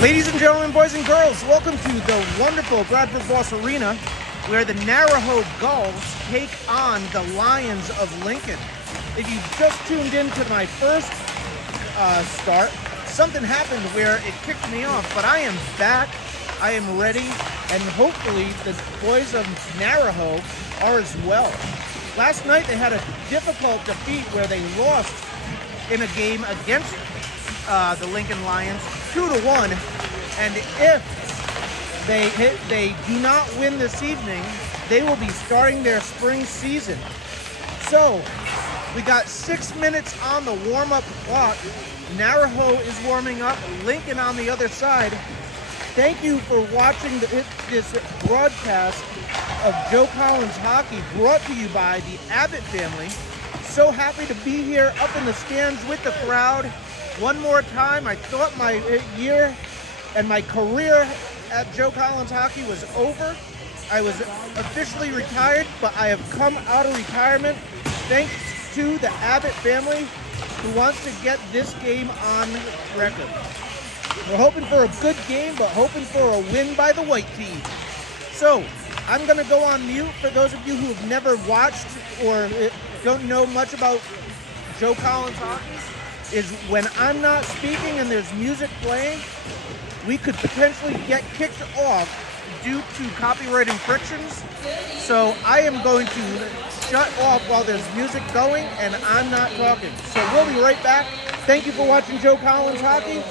Ladies and gentlemen, boys and girls, welcome to the wonderful Bradford Boss Arena, where the Naraho Gulls take on the Lions of Lincoln. If you just tuned in to my first start, something happened where it kicked me off, but I am back, I am ready, and hopefully the boys of Naraho are as well. Last night they had a difficult defeat where they lost in a game against the Lincoln Lions 2-1, and if they do not win this evening, they will be starting their spring season. So we got 6 minutes on the warm-up clock. Naraho is warming up, Lincoln on the other side. Thank you for watching this broadcast of Joe Collins Hockey, brought to you by the Abbott family. So happy to be here up in the stands with the crowd. One more time, I thought my year and my career at Joe Collins Hockey was over. I was officially retired, but I have come out of retirement thanks to the Abbott family, who wants to get this game on record. We're hoping for a good game, but hoping for a win by the white team. So I'm going to go on mute for those of you who have never watched or don't know much about Joe Collins Hockey. Is when I'm not speaking and there's music playing, we could potentially get kicked off due to copyright infractions. So I am going to shut off while there's music going and I'm not talking. So we'll be right back. Thank you for watching Joe Collins Hockey.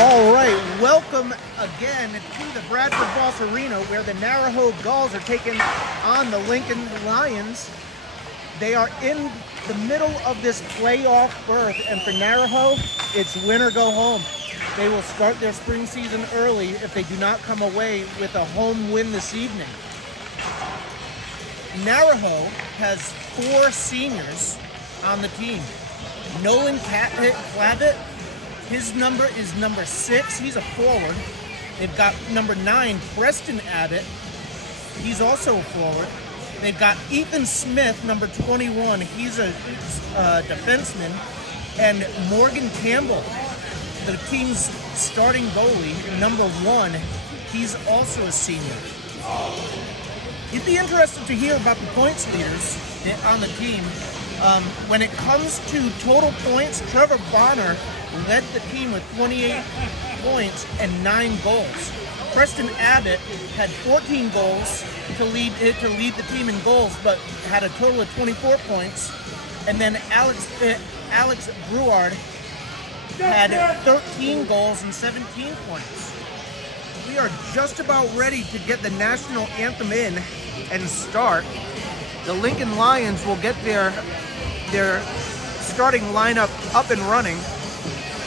All right, welcome again to the Bradford Boss Arena where the Naraho Gulls are taking on the Lincoln Lions. They are in the middle of this playoff berth, and for Naraho, it's win or go home. They will start their spring season early if they do not come away with a home win this evening. Naraho has 4 seniors on the team. Nolan Clavitt, his number is number 6. He's a forward. They've got number 9, Preston Abbott. He's also a forward. They've got Ethan Smith, number 21. He's a defenseman. And Morgan Campbell, the team's starting goalie, number 1. He's also a senior. You'd be interested to hear about the points leaders on the team. When it comes to total points, Trevor Bonner led the team with 28 points and 9 goals. Preston Abbott had 14 goals to lead the team in goals, but had a total of 24 points. And then Alex Brouard had 13 goals and 17 points. We are just about ready to get the national anthem in and start. The Lincoln Lions will get their starting lineup up and running.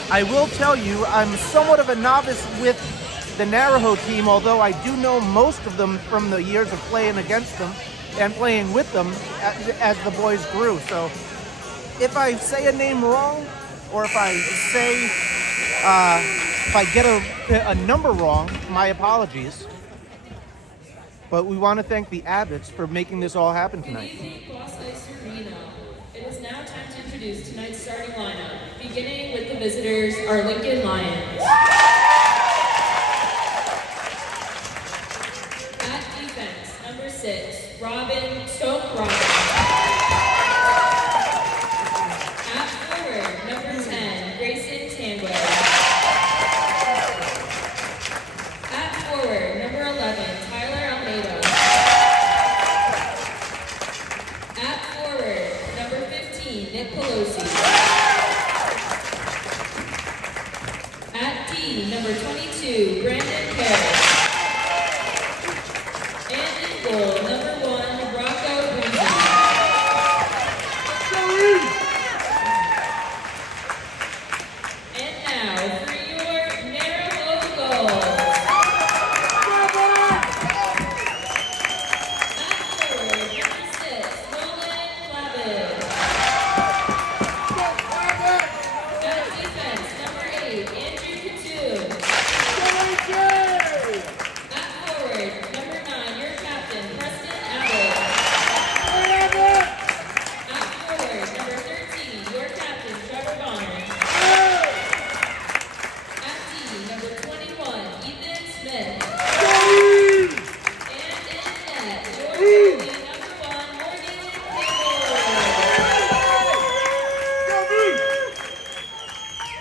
I will tell you, I'm somewhat of a novice with the Naraho team, although I do know most of them from the years of playing against them and playing with them as the boys grew. So if I say a name wrong, or if I get a number wrong, my apologies. But we want to thank the Abbotts for making this all happen tonight. It is now time to introduce tonight's starting lineup. Beginning with the visitors, our Lincoln Lions. At defense, number 6, Robin Stokes. At forward, number 10, Grayson Tangway. At forward, number 11, Tyler Almeida. At forward, number 15, Nick Pelosi. At D, number 22, Brandon Carey. And in goal, number 1, Rocco Boozy. And now, for your Naraho goals. At forward, number 6, Nolan Clavitt. At defense, number 8, Andrew Couture. At forward, number 9, your captain, Preston Abbott. At forward, number 13, your captain, Trevor Bonner. At D, number 21, Ethan Smith. And in net, your goalie, number 1, Morgan Campbell.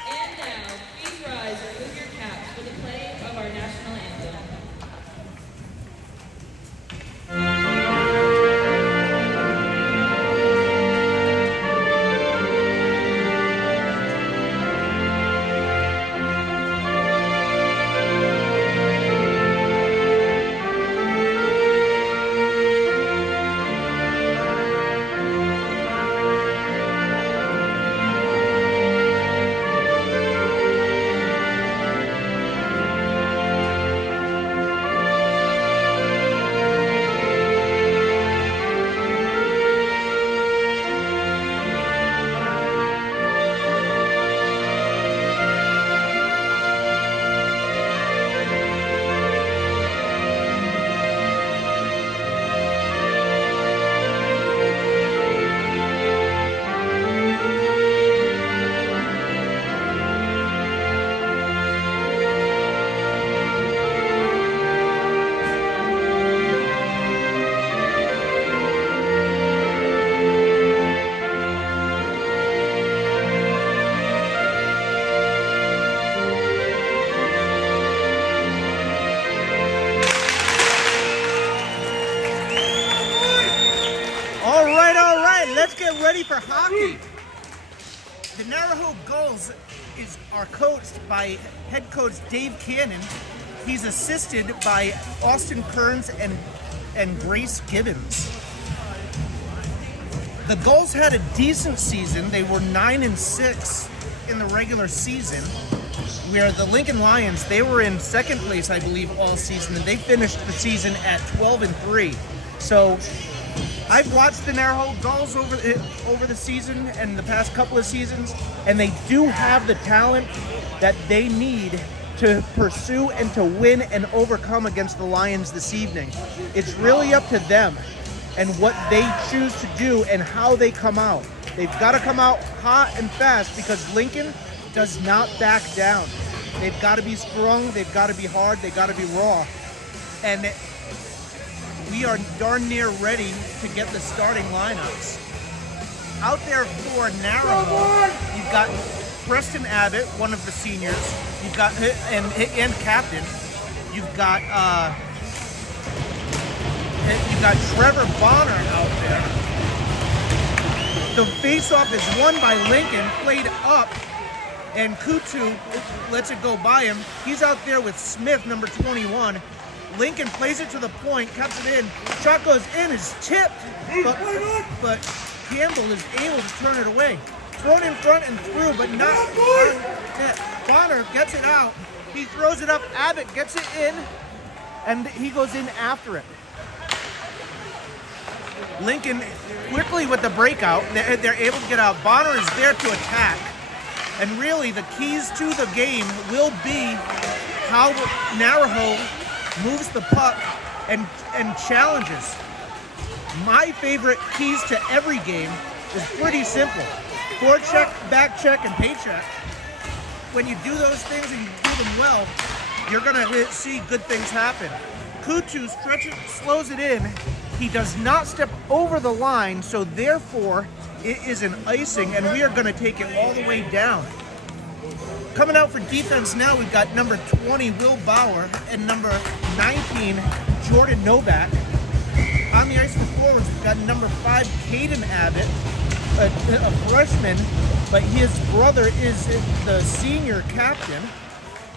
And now, please rise and remove your caps for the playing of our national anthem. Let's get ready for hockey. The Naraho Gulls are coached by head coach Dave Cannon. He's assisted by Austin Kearns and Grace Gibbons. The Gulls had a decent season. They were 9-6 in the regular season, where the Lincoln Lions, they were in second place, I believe, all season, and they finished the season at 12-3. So I've watched the Naraho Gulls over the season and the past couple of seasons, and they do have the talent that they need to pursue and to win and overcome against the Lions this evening. It's really up to them and what they choose to do and how they come out. They've got to come out hot and fast because Lincoln does not back down. They've got to be strong, they've got to be hard, they've got to be raw. And we are darn near ready to get the starting lineups. Out there for Naraho, you've got Preston Abbott, one of the seniors. You've got and captain. You've got Trevor Bonner out there. The face-off is won by Lincoln, played up, and Kutu lets it go by him. He's out there with Smith, number 21. Lincoln plays it to the point, cuts it in. Shot goes in, is tipped, but Campbell is able to turn it away. Thrown in front and through, but not on net. Bonner gets it out. He throws it up. Abbott gets it in, and he goes in after it. Lincoln quickly with the breakout. They're able to get out. Bonner is there to attack. And really, the keys to the game will be how Naraho moves the puck and challenges. My favorite keys to every game is pretty simple. Forecheck, back check, and paycheck. When you do those things and you do them well, you're going to see good things happen. Kutu slows it in. He does not step over the line, so therefore it is an icing, and we are going to take it all the way down. Coming out for defense now, we've got number 20, Will Bauer, and number 19, Jordan Novak. On the ice for forwards, we've got number 5, Caden Abbott, a freshman, but his brother is the senior captain.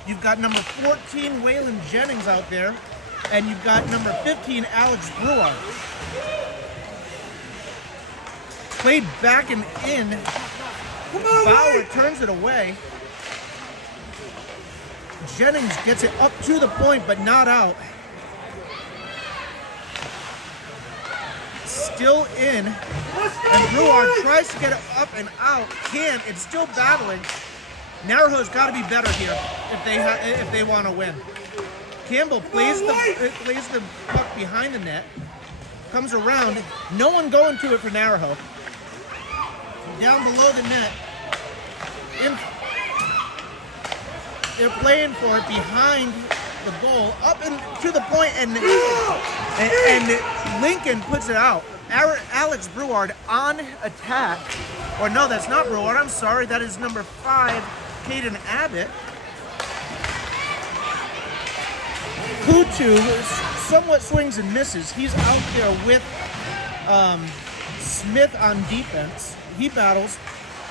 You've got number 14, Waylon Jennings out there, and you've got number 15, Alex Brewer. Played back and in. Bauer turns it away. Jennings gets it up to the point, but not out. Still in, and Brewer tries to get it up and out. Can't. It's still battling. Naraho's got to be better here if they want to win. Campbell plays the puck behind the net, comes around. No one going to it for Naraho. Down below the net. They're playing for it behind the goal, up and to the point, and Lincoln puts it out. Alex Breward on attack. Or no, that's not Breward. I'm sorry. That is number 5, Caden Abbott. Kutu somewhat swings and misses. He's out there with Smith on defense. He battles.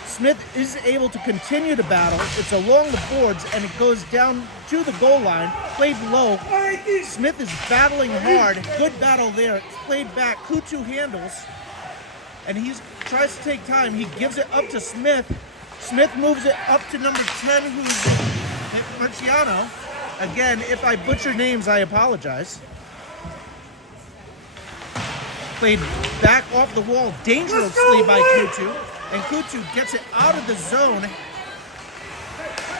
Smith is able to continue to battle. It's along the boards, and it goes down to the goal line. Played low. Smith is battling hard. Good battle there. It's played back. Kutu handles, and he tries to take time. He gives it up to Smith. Smith moves it up to number 10, who's Marciano. Again, if I butcher names, I apologize. Played back off the wall dangerously by Kutu. And Kutu gets it out of the zone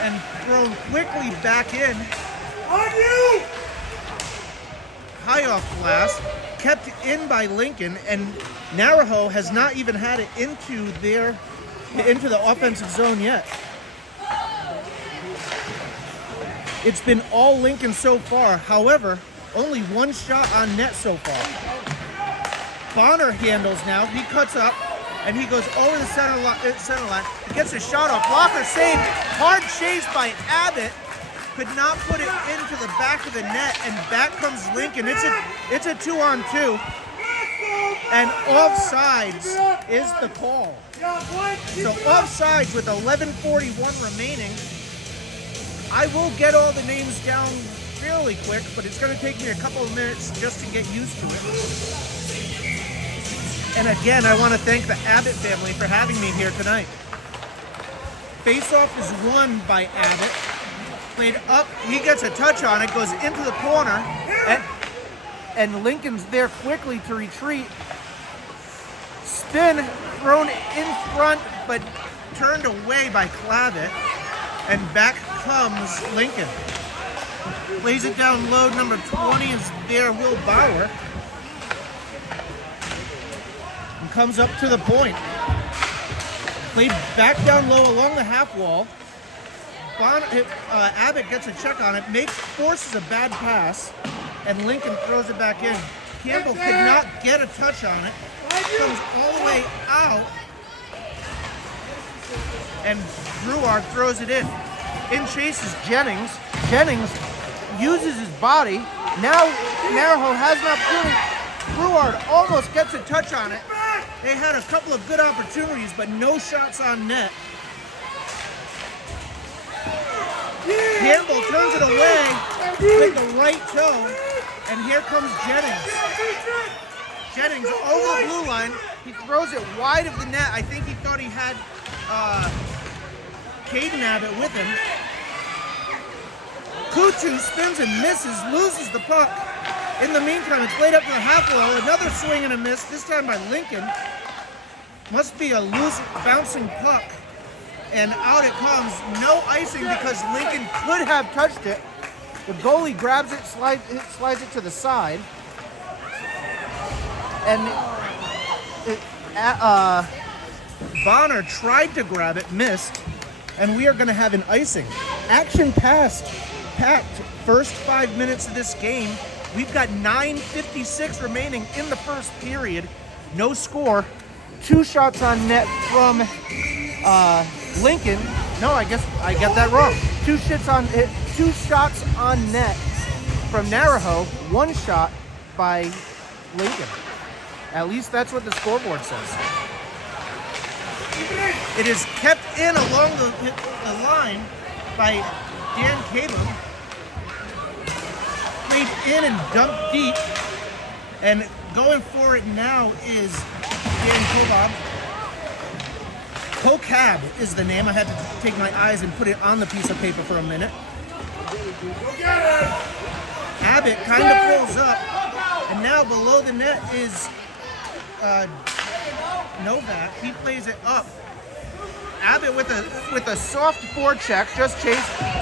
and thrown quickly back in. On you! High off glass, kept in by Lincoln, and Naraho has not even had it into the offensive zone yet. It's been all Lincoln so far. However, only one shot on net so far. Bonner handles now. He cuts up. And he goes over the center line. He gets a shot off. Blocker saved. Hard chase by Abbott. Could not put it into the back of the net. And back comes Lincoln. It's a 2-on-2. And offsides is the call. So offsides with 11:41 remaining. I will get all the names down fairly quick, but it's going to take me a couple of minutes just to get used to it. And again, I want to thank the Abbott family for having me here tonight. Faceoff is won by Abbott. Played up, he gets a touch on it, goes into the corner, and Lincoln's there quickly to retreat. Spin thrown in front, but turned away by Clavitt, and back comes Lincoln. Lays it down low, number 20 is there, Will Bauer. And comes up to the point. Played back down low along the half wall. Abbott gets a check on it, forces a bad pass, and Lincoln throws it back in. Campbell could not get a touch on it. Comes all the way out, and Bruard throws it in. In chases Jennings. Jennings uses his body. Now Naraho has an opportunity. Bruard almost gets a touch on it. They had a couple of good opportunities, but no shots on net. Campbell turns it away with the right toe, and here comes Jennings. Jennings over the blue line. He throws it wide of the net. I think he thought he had Caden Abbott with him. Kutu spins and misses, loses the puck. In the meantime, it's played up to the half wall. Another swing and a miss, this time by Lincoln. Must be a loose bouncing puck. And out it comes. No icing because Lincoln could have touched it. The goalie grabs it, slides it to the side. And Bonner tried to grab it, missed. And we are going to have an icing. Action packed first 5 minutes of this game. We've got 9:56 remaining in the first period. No score. 2 shots on net from Lincoln. No, I guess I got that wrong. 2 shots on net from Naraho. 1 shot by Lincoln. At least that's what the scoreboard says. It is kept in along the line by Dan Caleb. Played in and dumped deep. And going for it now is Dan Kobab. Kokab is the name. I had to take my eyes and put it on the piece of paper for a minute. Abbott kind of pulls up. And now below the net is Novak. He plays it up. Abbott with a soft forecheck, just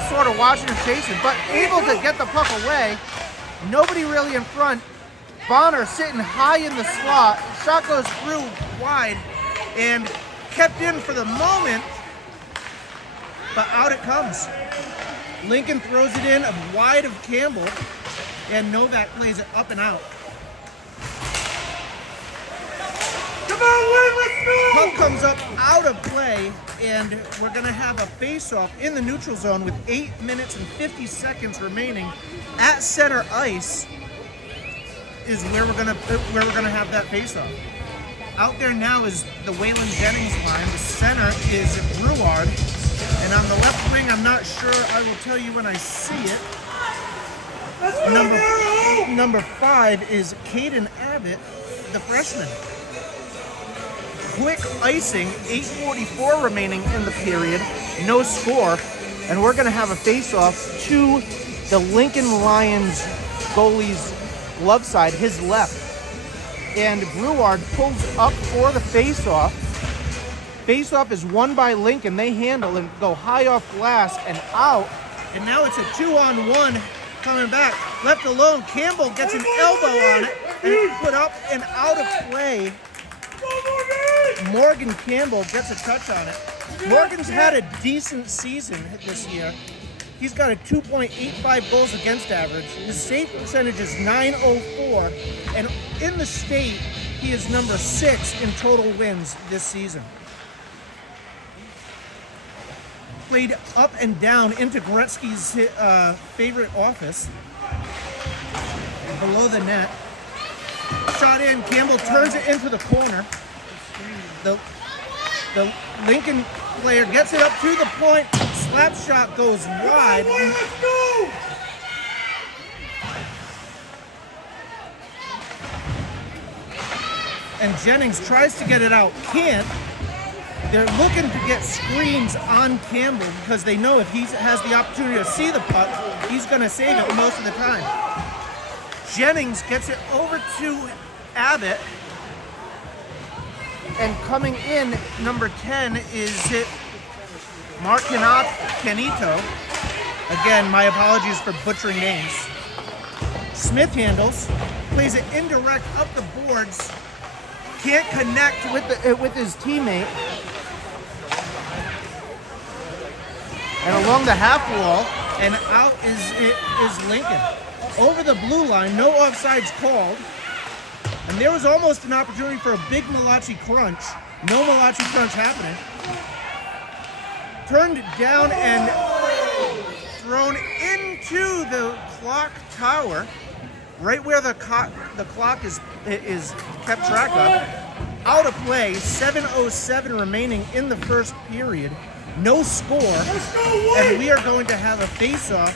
sort of watching him chasing, but able to get the puck away. Nobody really in front. Bonner sitting high in the slot. Shot goes through wide and kept in for the moment, but out it comes. Lincoln throws it in wide of Campbell, and Novak plays it up and out. Come on, Wayne, let's go! Puck comes up out of play, and we're going to have a face-off in the neutral zone with 8 minutes and 50 seconds remaining. At center ice is where we're going to have that face-off. Out there now is the Waylon Jennings line. The center is Bruard, and on the left wing, I'm not sure. I will tell you when I see it. Number 5 is Caden Abbott, the freshman. Quick icing, 8:44 remaining in the period, no score, and we're going to have a face-off to the Lincoln Lions goalie's glove side, his left. And Bruard pulls up for the face-off. Face-off is won by Lincoln. They handle and go high off glass and out. And now it's a 2-on-1 coming back. Left alone, Campbell gets an elbow on it, and it's put up and out of play. Morgan Campbell gets a touch on it. Morgan's had a decent season this year. He's got a 2.85 goals against average. His save percentage is .904, and in the state, he is number 6 in total wins this season. Played up and down into Gretzky's favorite office, below the net. Shot in. Campbell turns it into the corner. The Lincoln player gets it up to the point. Slap shot goes wide. Let's go! And Jennings tries to get it out. Can't. They're looking to get screens on Campbell because they know if he has the opportunity to see the puck, he's going to save it most of the time. Jennings gets it over to Abbott. And coming in, number 10 is it Mark Canito. Again, my apologies for butchering names. Smith handles, plays it indirect up the boards, can't connect with his teammate. And along the half wall, and out is Lincoln. Over the blue line, no offsides called. And there was almost an opportunity for a big Malachi crunch. No Malachi crunch happening. Turned down and thrown into the clock tower, right where the clock is kept track of. Out of play, 7:07 remaining in the first period. No score, and we are going to have a face-off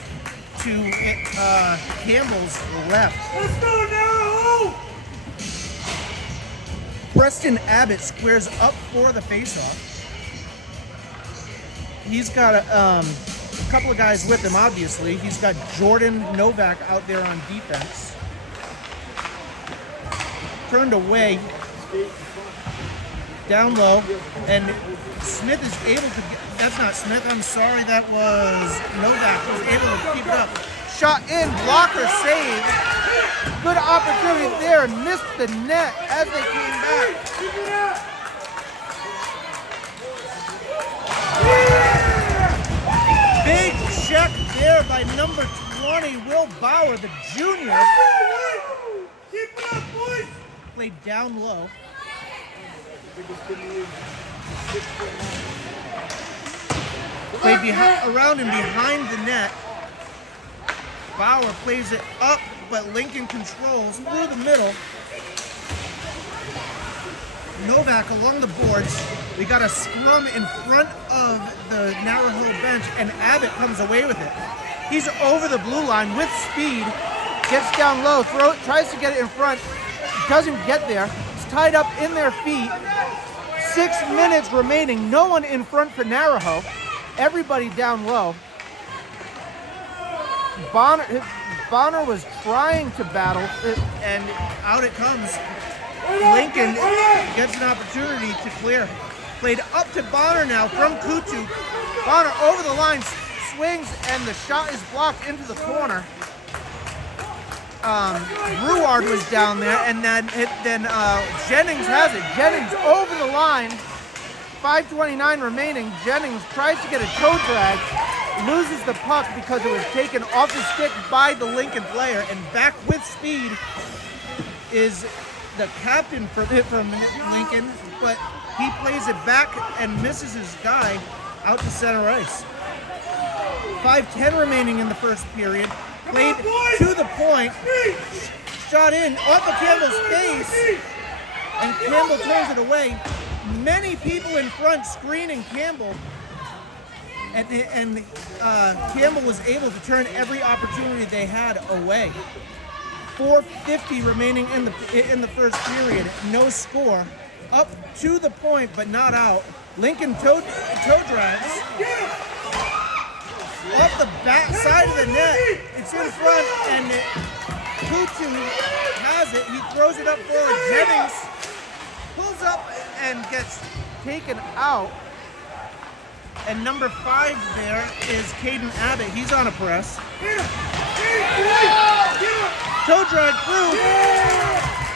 to Campbell's left. Let's go, Naraho! Preston Abbott squares up for the face-off. He's got a couple of guys with him, obviously. He's got Jordan Novak out there on defense. Turned away, down low, and Smith is able to get, that's not Smith, I'm sorry, that was Novak, was able to keep it up. Shot in, blocker save. Good opportunity there, and missed the net as they came back. Big check there by number 20, Will Bauer, the junior. Keep it up, boys! Played down low. Played around and behind the net. Bauer plays it up, but Lincoln controls through the middle. Novak along the boards. We got a scrum in front of the Naraho bench, and Abbott comes away with it. He's over the blue line with speed, gets down low, tries to get it in front, doesn't get there. It's tied up in their feet. 6 minutes remaining, no one in front for Naraho. Everybody down low. Bonner was trying to battle, and out it comes. Lincoln gets an opportunity to clear. Played up to Bonner now from Kutu. Bonner over the line, swings, and the shot is blocked into the corner. Ruard was down there, and then Jennings has it. Jennings over the line. 5:29 remaining. Jennings tries to get a toe drag, loses the puck because it was taken off his stick by the Lincoln player, and back with speed is the captain from Lincoln, but he plays it back and misses his guy out to center ice. 5:10 remaining in the first period. Played to the point, shot in off of Campbell's face, and Campbell turns it away. Many people in front screening Campbell, and Campbell was able to turn every opportunity they had away. 4:50 remaining in the first period, no score. Up to the point, but not out. Lincoln toe drags. Off the back side of the net, it's in front, and Kutu has it. He throws it up forward. Jennings pulls up and gets taken out. And number 5 there is Caden Abbott. He's on a press. Toe drag through.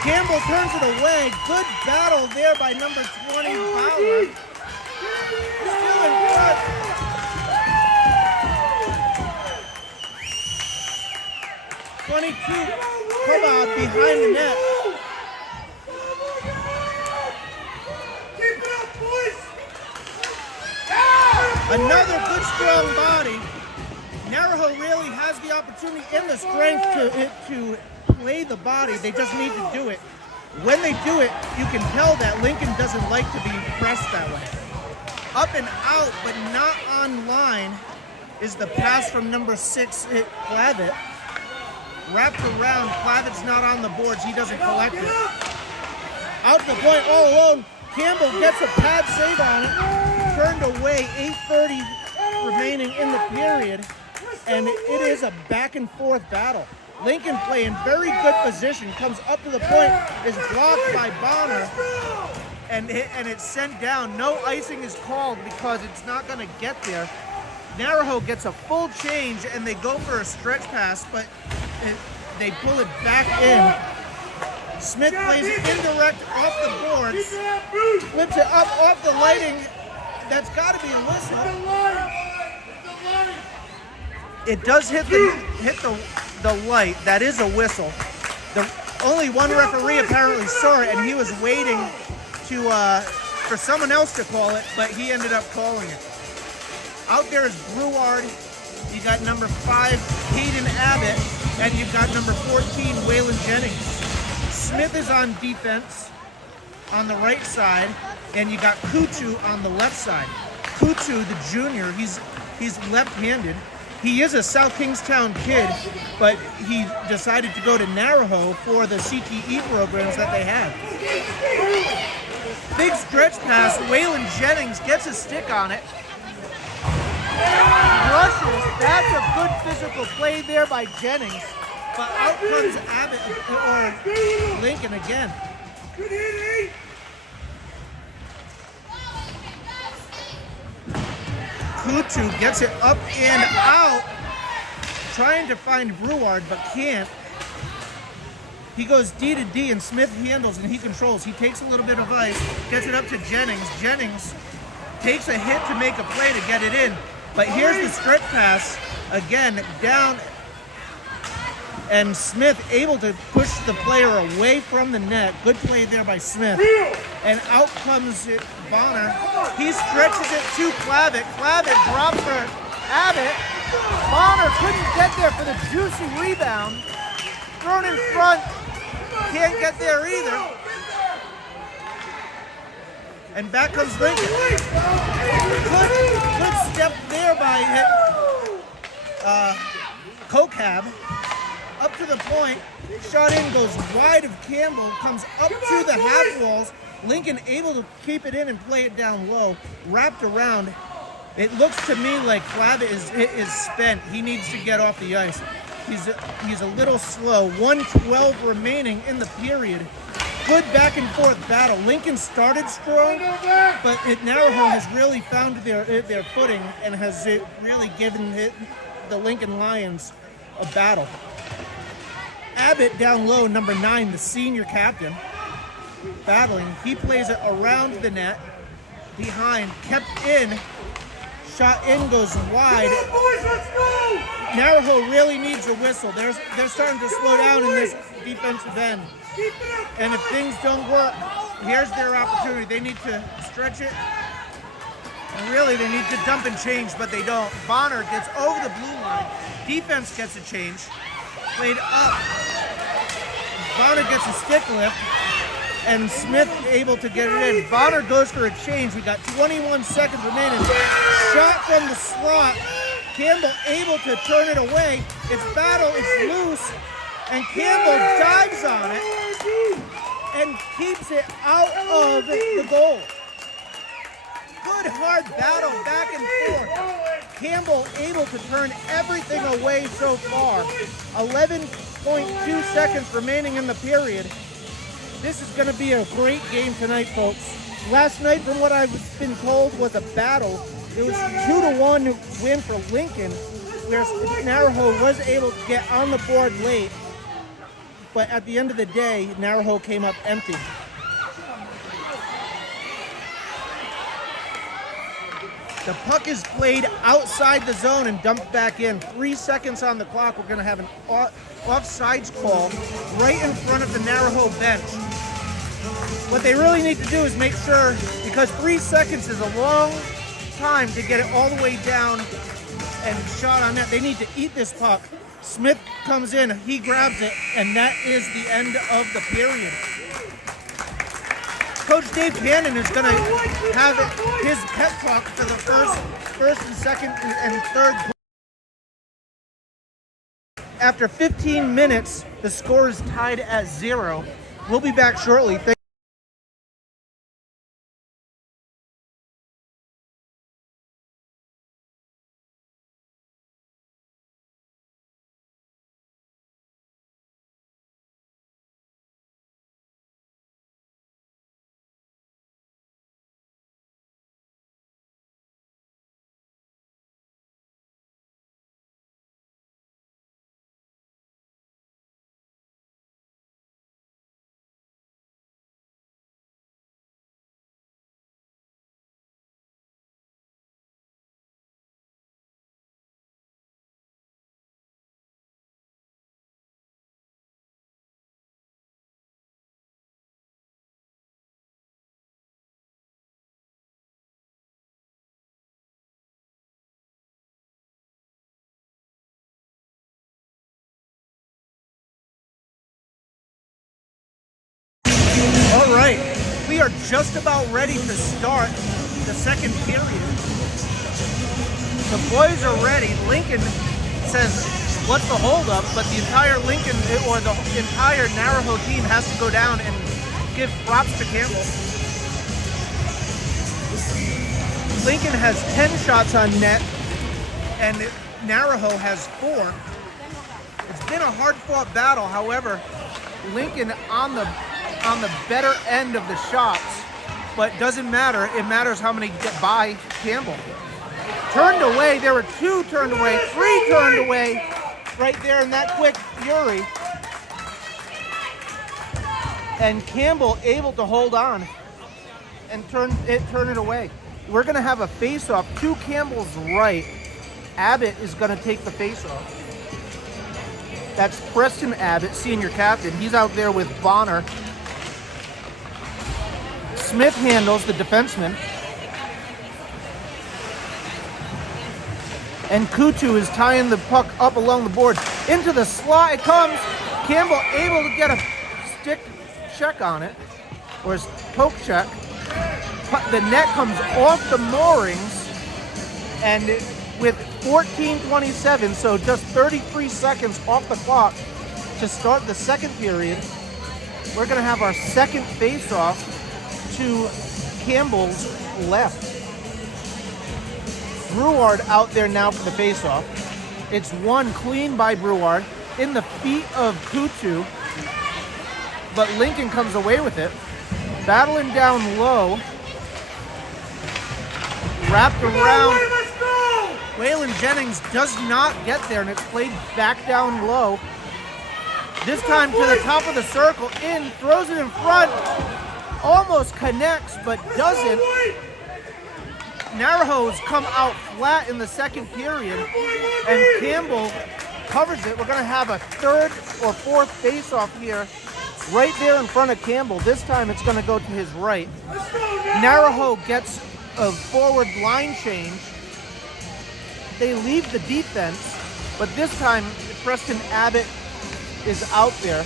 Campbell turns it away. Good battle there by number 20, Bauer. Still in front. Come on, behind the net. Keep it up, boys! Another good strong body. Naraho really has the opportunity and the strength to play the body. They just need to do it. When they do it, you can tell that Lincoln doesn't like to be pressed that way. Up and out, but not on line, is the pass from number 6, Clavitt. Wrapped around, Clavitt's not on the boards. He doesn't collect it. Out the point, all alone. Campbell gets a pad save on it. Turned away, 8:30 remaining in the period. And it is a back and forth battle. Lincoln playing very good position, comes up to the point, is blocked by Bonner, and it's sent down. No icing is called because it's not going to get there. Naraho gets a full change, and they go for a stretch pass, but they pull it back in. Smith plays indirect off the boards, flips it up off the lighting. That's got to be whistle. It does hit the light. That is a whistle. Only one referee apparently saw it, and he was waiting for someone else to call it, but he ended up calling it. Out there is Brouard. You got number 5, Hayden Abbott, and you've got number 14, Waylon Jennings. Smith is on defense on the right side, and you got Kutu on the left side. Kutu, the junior, he's left-handed. He is a South Kingstown kid, but he decided to go to Naraho for the CTE programs that they have. Big stretch pass. Waylon Jennings gets a stick on it. Rushes. That's a good physical play there by Jennings. But out comes Abbott or Lincoln again. Kutu gets it up and out, trying to find Brouard, but can't. He goes D to D, and Smith handles, and he controls. He takes a little bit of ice, gets it up to Jennings. Jennings takes a hit to make a play to get it in, but here's the stretch pass, again, down, and Smith able to push the player away from the net. Good play there by Smith. And out comes it, Bonner. He stretches it to Clavitt. Clavitt drops for Abbott. Bonner couldn't get there for the juicy rebound. Thrown in front. Can't get there either. And back comes Lincoln. Good step there by Kokab. Up to the point, shot in, goes wide of Campbell, comes up to the half walls. Lincoln able to keep it in and play it down low, wrapped around. It looks to me like Clavitt is spent. He needs to get off the ice. He's a little slow. 1:12 remaining in the period. Good back and forth battle. Lincoln started strong, but Naraho has really found their footing and has really given the Lincoln Lions a battle. Abbott down low, number 9, the senior captain, battling. He plays it around the net, behind, kept in, shot in, goes wide. Come on, boys, let's go! Naraho really needs a whistle. They're starting to slow down in this defensive end. Keep it up, And if things don't work, here's their opportunity. They need to stretch it. And really, they need to dump and change, but they don't. Bonner gets over the blue line. Defense gets a change. Played up. Bonner gets a stick lift, and Smith able to get it in. Bonner goes for a change. We got 21 seconds remaining. Shot from the slot. Campbell able to turn it away. It's battle, it's loose, and Campbell dives on it and keeps it out of the goal. Good hard battle back and forth. Campbell able to turn everything away so far. 11.2 seconds remaining in the period. This is going to be a great game tonight, folks. Last night, from what I've been told, was a battle. It was 2-1 win for Lincoln, where Naraho was able to get on the board late. But at the end of the day, Naraho came up empty. The puck is played outside the zone and dumped back in. 3 seconds on the clock. We're going to have an offsides call right in front of the Naraho bench. What they really need to do is make sure, because 3 seconds is a long time to get it all the way down and shot on net. They need to eat this puck Smith comes in, he grabs it, and that is the end of the period. Coach Dave Cannon is going to have his pep talk for the first and second and third. After 15 minutes, the score is tied at 0. We'll be back shortly. All right, we are just about ready to start the second period. The boys are ready. Lincoln says, what's the holdup? But the entire Lincoln, or the entire Naraho team has to go down and give props to Campbell. Lincoln has 10 shots on net, and Naraho has 4. It's been a hard-fought battle. However, Lincoln on the better end of the shots, but doesn't matter. It matters how many get by Campbell. Turned away. There were 2 turned away, 3 turned away right there in that quick fury. And Campbell able to hold on and turn it away. We're going to have a face-off to Campbell's right. Abbott is going to take the face-off. That's Preston Abbott, senior captain. He's out there with Bonner. Smith handles the defenseman. And Kutu is tying the puck up along the board. Into the slot it comes. Campbell able to get a stick check on it, or his poke check. The net comes off the moorings, and with 14:27, so just 33 seconds off the clock to start the second period, we're going to have our second face-off to Campbell's left. Brouard out there now for the face-off. It's won clean by Brouard in the feet of Kutu, but Lincoln comes away with it. Battling down low. Wrapped around. Waylon Jennings does not get there, and it's played back down low. This time to the top of the circle, in, throws it in front. Almost connects, but doesn't. Naraho's come out flat in the second period, and Campbell covers it. We're going to have a third or fourth face-off here, right there in front of Campbell. This time it's going to go to his right. Naraho gets a forward line change. They leave the defense, but this time Preston Abbott is out there.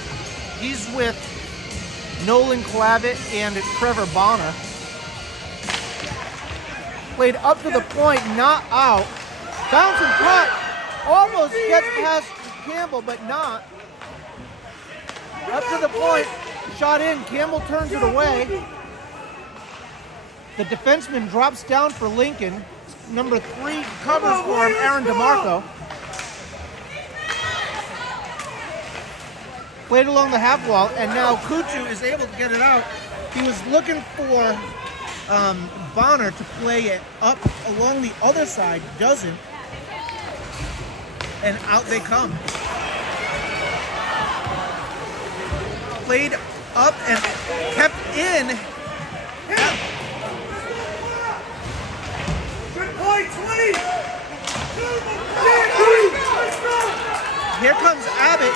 He's with Nolan Clavitt and Trevor Bonner. Played up to the point, not out. Bouncing puck, almost gets past Campbell, but not. Up to the point, shot in, Campbell turns it away. The defenseman drops down for Lincoln. Number 3 covers for him, Aaron DeMarco. Played along the half wall, and now Kutu is able to get it out. He was looking for Bonner to play it up along the other side, doesn't, and out they come. Played up and kept in. Good point, 20! Here comes Abbott.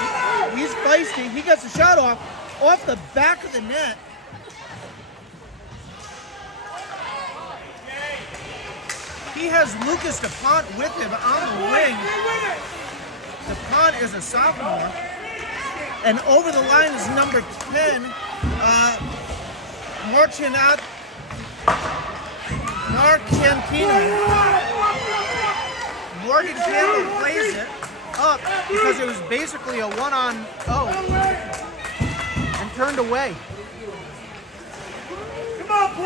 He's feisty. He gets a shot off the back of the net. He has Lucas DuPont with him on the wing. The punt is a sophomore. And over the line is number 10, Marcantino. Morgan Campbell plays it up because it was basically a 1-on-0 and turned away.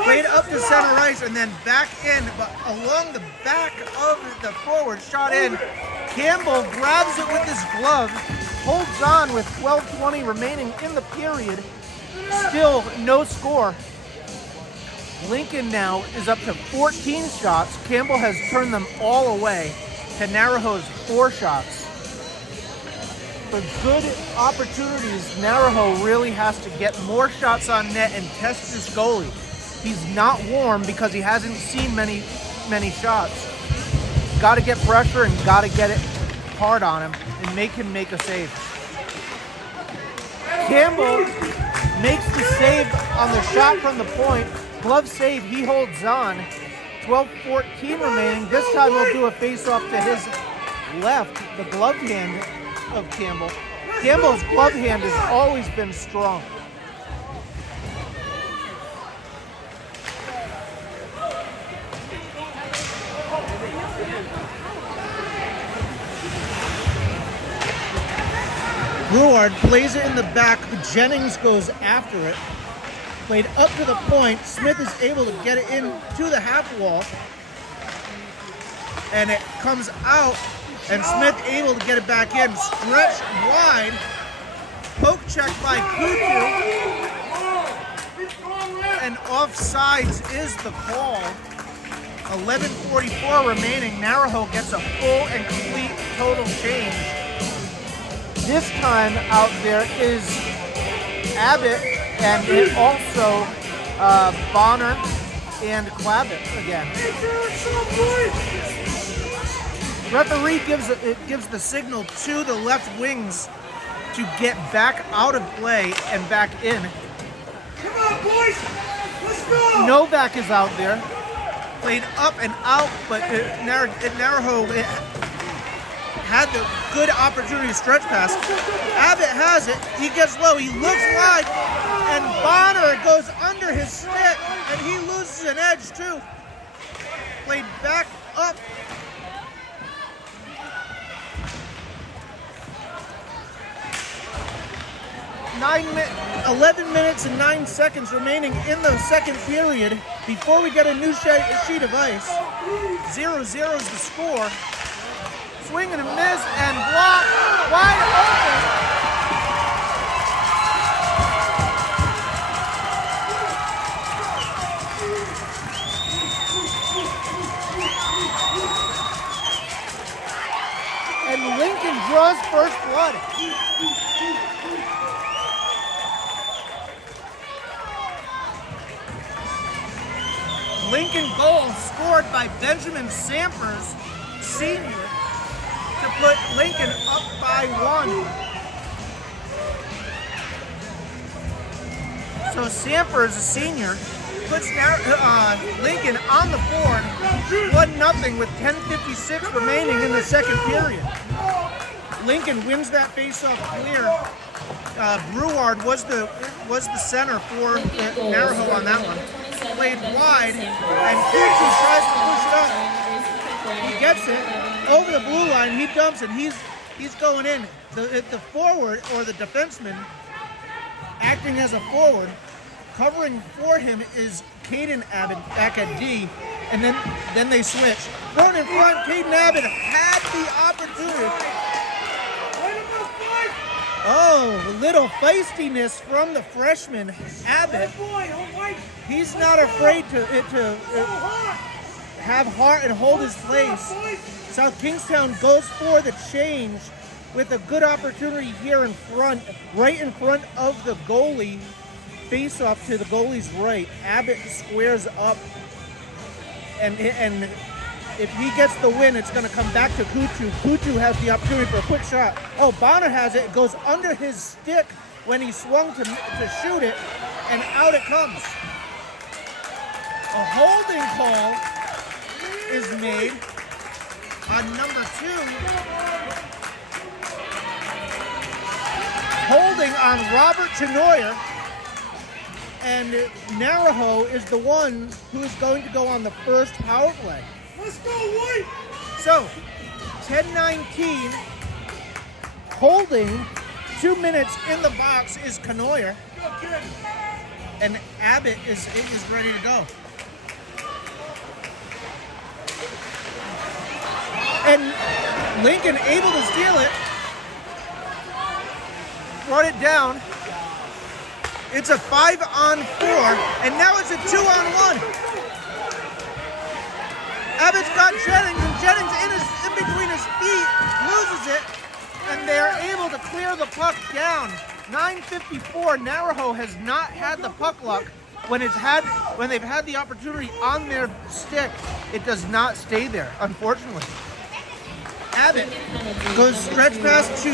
Played up to center ice and then back in, but along the back of the forward, shot in. Campbell grabs it with his glove, holds on with 12:20 remaining in the period. Still no score. Lincoln now is up to 14 shots. Campbell has turned them all away to Naraho's 4 shots. For good opportunities, Naraho really has to get more shots on net and test this goalie. He's not warm because he hasn't seen many shots. Got to get pressure and got to get it hard on him and make him make a save. Campbell makes the save on the shot from the point. Glove save, he holds on. 12:14 remaining. This time he'll do a face-off to his left, the glove hand of Campbell. Campbell's glove hand has always been strong. Brouard plays it in the back. Jennings goes after it. Played up to the point. Smith is able to get it in to the half wall. And it comes out. And Smith able to get it back in. Stretch wide. Poke check by Kutu. And offsides is the call. 11:44 remaining. Naraho gets a full and complete total change. This time out there is Abbott and also Bonner and Clabbett again. Referee gives the signal to the left wings to get back out of play and back in. Come on, boys! Let's go! Novak is out there. Played up and out, but Naraho had the good opportunity to stretch pass. Abbott has it. He gets low. He looks wide, and Bonner goes under his stick, and he loses an edge too. Played back up. 11 minutes and 9 seconds remaining in the second period before we get a new sheet of ice. 0-0 is the score. Swing and a miss and block wide open. And Lincoln draws first blood. Lincoln goal scored by Benjamin Sampers, senior, to put Lincoln up by 1. So Sampers, a senior, puts Lincoln on the board, 1-0 with 10:56 remaining in the second period. Lincoln wins that faceoff clear. Brouard was the center for Naraho on that one. Played wide, and Kutu tries to push it up. He gets it over the blue line. He dumps it. He's going in. The forward or the defenseman acting as a forward, covering for him is Caden Abbott back at D, and then they switch. Thrown in front. Caden Abbott had the opportunity. Oh, a little feistiness from the freshman, Abbott. He's not afraid to have heart and hold his place. South Kingstown goes for the change with a good opportunity here in front, right in front of the goalie. Face off to the goalie's right. Abbott squares up, and if he gets the win, it's going to come back to Kutu. Kutu has the opportunity for a quick shot. Oh, Bonner has it. It goes under his stick when he swung to shoot it, and out it comes. A holding call is made on number 2. holding on Robert Chenoyer. And Naraho is the one who is going to go on the first power play. Let's go, White! So, 10-19, holding 2 minutes in the box is Chenoyer. Go, kid! And Abbott is ready to go. And Lincoln able to steal it. Brought it down. It's a 5-on-4, and now it's a 2-on-1. Abbott's got Jennings, and Jennings in between his feet loses it, and they are able to clear the puck down. 9:54. Naraho has not had the puck luck when they've had the opportunity on their stick. It does not stay there, unfortunately. Abbott goes stretch pass to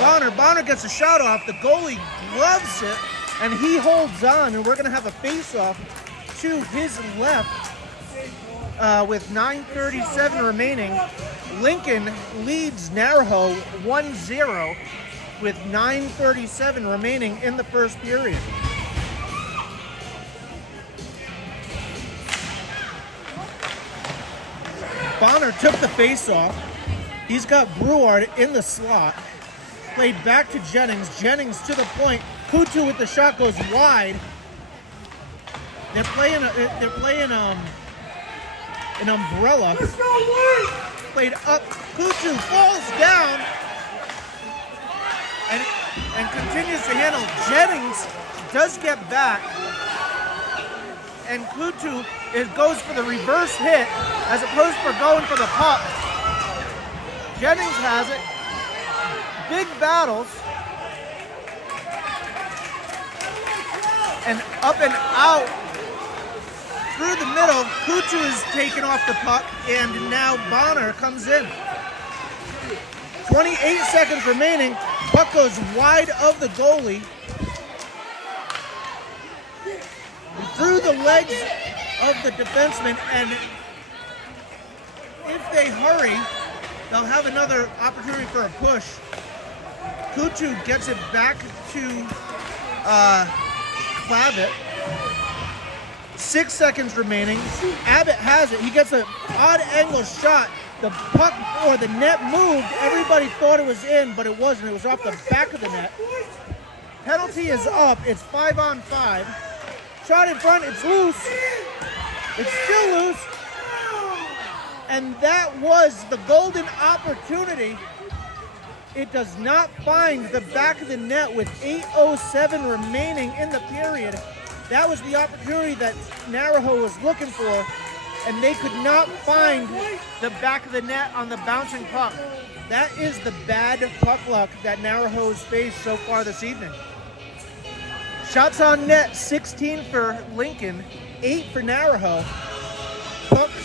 Bonner. Bonner gets a shot off. The goalie gloves it, and he holds on, and we're going to have a face-off to his left with 9:37 remaining. Lincoln leads Naraho 1-0 with 9:37 remaining in the first period. Bonner took the face-off. He's got Brouard in the slot. Played back to Jennings. Jennings to the point. Kutu with the shot goes wide. They're playing an umbrella. Let's go, White! Played up. Kutu falls down and continues to handle. Jennings does get back, and Kutu goes for the reverse hit as opposed to going for the puck. Jennings has it. Big battles. And up and out through the middle. Kutu is taken off the puck, and now Bonner comes in. 28 seconds remaining. Puck goes wide of the goalie. Through the legs of the defenseman, and if they hurry, they'll have another opportunity for a push. Kutu gets it back to Clavitt. 6 seconds remaining. Abbott has it. He gets an odd angle shot. The puck or the net moved. Everybody thought it was in, but it wasn't. It was off the back of the net. Penalty is up. It's 5-on-5. Shot in front. It's loose. It's still loose. And that was the golden opportunity. It does not find the back of the net with 8:07 remaining in the period. That was the opportunity that Naraho was looking for, and they could not find the back of the net on the bouncing puck. That is the bad puck luck that Naraho has faced so far this evening. Shots on net, 16 for Lincoln, 8 for Naraho.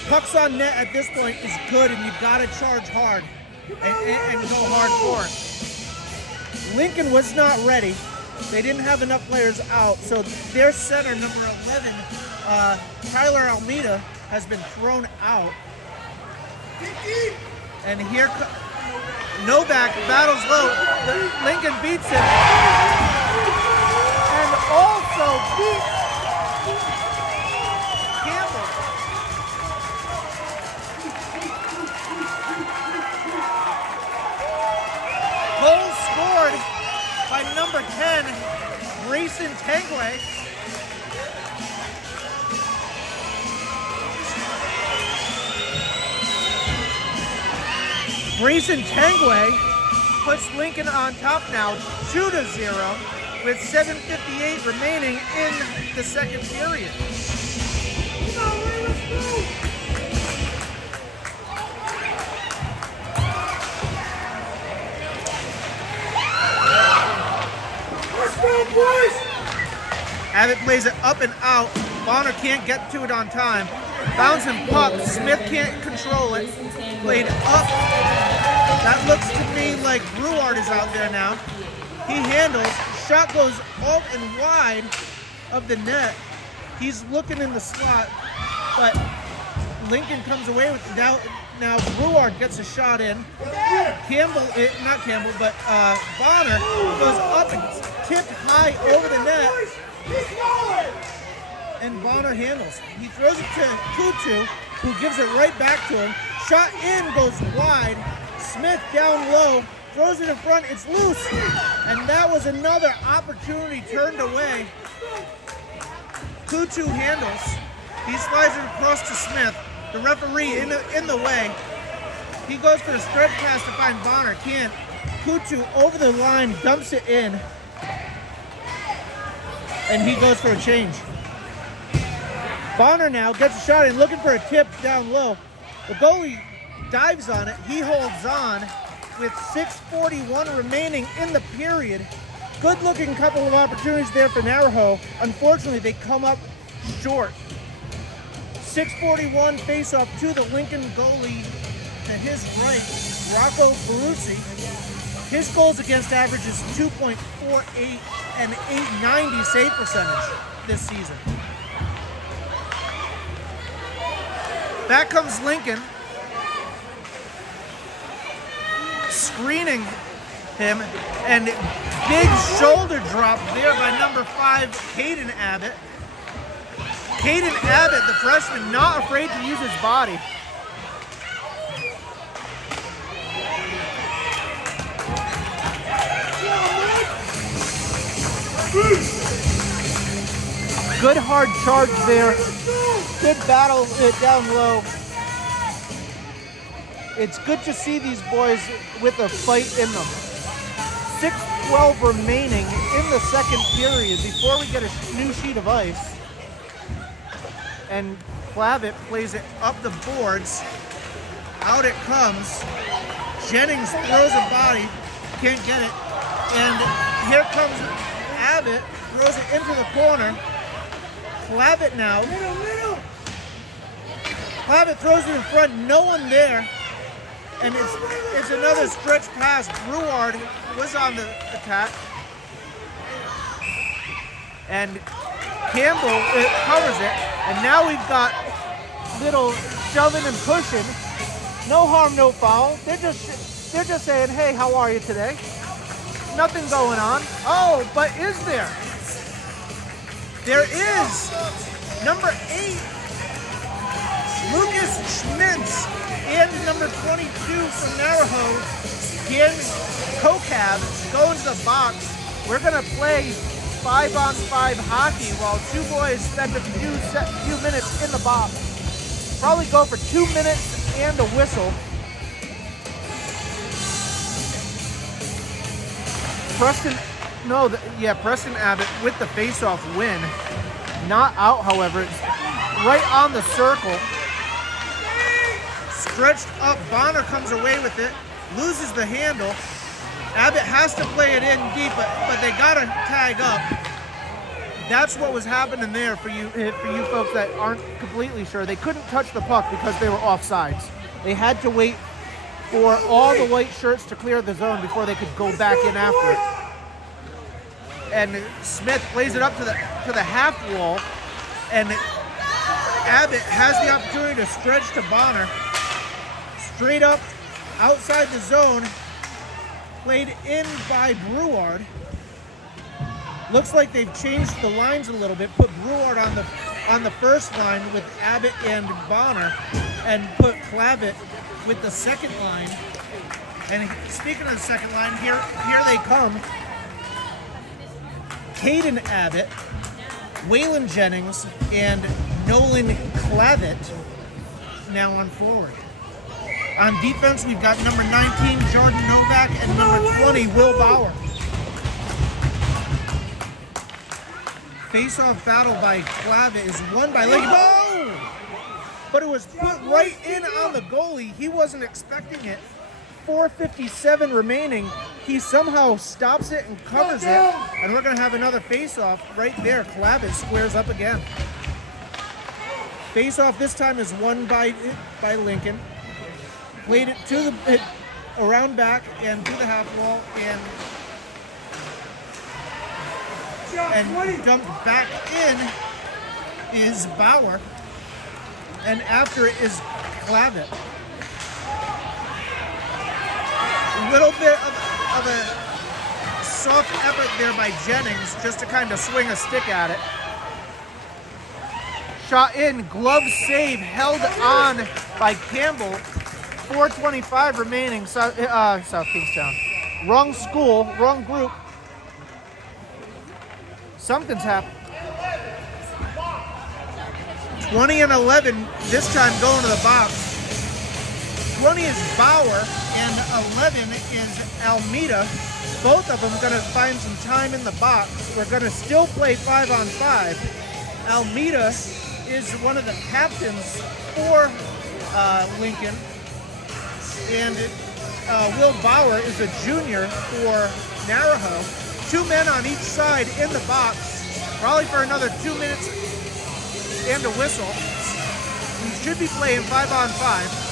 Pucks on net at this point is good, and you've got to charge hard and go hard for it. Lincoln was not ready. They didn't have enough players out, so their center, number 11, Tyler Almeida, has been thrown out. And here Novak battles low. Lincoln beats him. And also beats Campbell. Goal scored by number 10, Grayson Tangway. Grayson Tangway puts Lincoln on top now, 2-0, with 7:58 remaining in the second period. Abbott plays it up and out. Bonner can't get to it on time. Bouncing puck. Smith can't control it. Played up. That looks to me like Brouard is out there now. He handles. Shot goes off and wide of the net. He's looking in the slot, but Lincoln comes away with it. Now now Bruard gets a shot in. Not Campbell, but Bonner goes up and tipped high over the net. And Bonner handles. He throws it to Kutu, who gives it right back to him. Shot in, goes wide. Smith down low, throws it in front, it's loose. And that was another opportunity turned away. Kutu handles. He slides it across to Smith. The referee in the way. He goes for a stretch pass to find Bonner. Can't. Kutu over the line, dumps it in. And he goes for a change. Bonner now gets a shot in, looking for a tip down low. The goalie dives on it. He holds on with 6:41 remaining in the period. Good looking couple of opportunities there for Naraho. Unfortunately, they come up short. 6:41 face-off to the Lincoln goalie to his right, Rocco Ferrucci. His goals against average is 2.48 and .890 save percentage this season. Back comes Lincoln, screening him, and big shoulder drop there by number 5, Caden Abbott. Caden Abbott, the freshman, not afraid to use his body. Good hard charge there. Good battle down low. It's good to see these boys with a fight in them. 6:12 remaining in the second period before we get a new sheet of ice. And Clavitt plays it up the boards. Out it comes. Jennings throws a body. Can't get it. And here comes Abbott. Throws it into the corner. Clavitt now. Clavitt throws it in front. No one there. And it's another stretch pass. Bruard was on the attack. And Campbell covers it. And now we've got little shoving and pushing. No harm, no foul. They're just saying, hey, how are you today? Nothing going on. Oh, but is there? There is. Number 8, Lucas Schmitz, and number 22 from Naraho, Ken Kokab, go into the box. We're going to play 5-on-5 hockey while two boys spend a few minutes in the box. Probably go for 2 minutes and a whistle. Preston Abbott with the face-off win. Not out, however. It's right on the circle. Stretched up, Bonner comes away with it, loses the handle. Abbott has to play it in deep, but they gotta tag up. That's what was happening there for you folks that aren't completely sure. They couldn't touch the puck because they were offsides. They had to wait for all the white shirts to clear the zone before they could go back in after it. And Smith plays it up to the half wall, and Abbott has the opportunity to stretch to Bonner. Straight up outside the zone, played in by Bruard. Looks like they've changed the lines a little bit, put Bruard on the first line with Abbott and Bonner, and put Clavitt with the second line. And speaking of the second line, here they come. Caden Abbott, Waylon Jennings, and Nolan Clavitt now on forward. On defense, we've got number 19, Jordan Novak, and number 20, Will Bauer. Face-off battle by Clavitt is won by Lincoln. Oh! But it was put right in on the goalie. He wasn't expecting it. 4:57 remaining. He somehow stops it and covers it. And we're going to have another face-off right there. Clavitt squares up again. Face-off this time is won by Lincoln. Played it around back and to the half wall and dumped back in is Bauer. And after it is Clavitt. little bit of a soft effort there by Jennings just to kind of swing a stick at it. Shot in, glove save, held on by Campbell. 4:25 remaining, South Kingstown. Wrong school, wrong group. Something's happened. 20 and 11, this time going to the box. 20 is Bauer and 11 is Almeida. Both of them going to find some time in the box. We're going to still play 5-on-5. Almeida is one of the captains for Lincoln. And Will Bauer is a junior for Naraho. 2 men on each side in the box, probably for another 2 minutes and a whistle. We should be playing 5-on-5.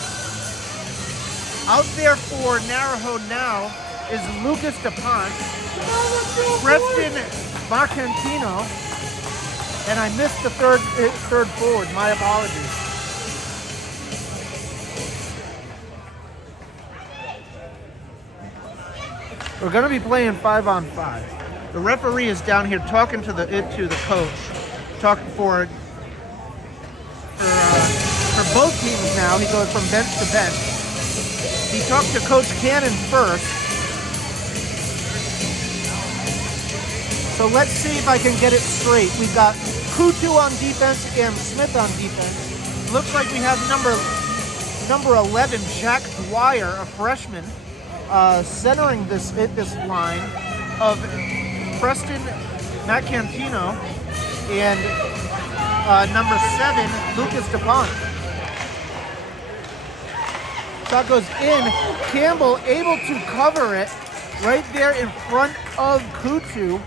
Out there for Naraho now is Lucas DuPont, Preston Marcantino, and I missed the third forward. My apologies. We're going to be playing 5-on-5. The referee is down here talking to the coach, talking for both teams now. He goes from bench to bench. He talked to Coach Cannon first. So let's see if I can get it straight. We've got Kutu on defense and Smith on defense. Looks like we have number 11, Jack Dwyer, a freshman, centering this line of Preston Macantino and number 7, Lucas DuPont. Shot goes in. Campbell able to cover it right there in front of Kutu.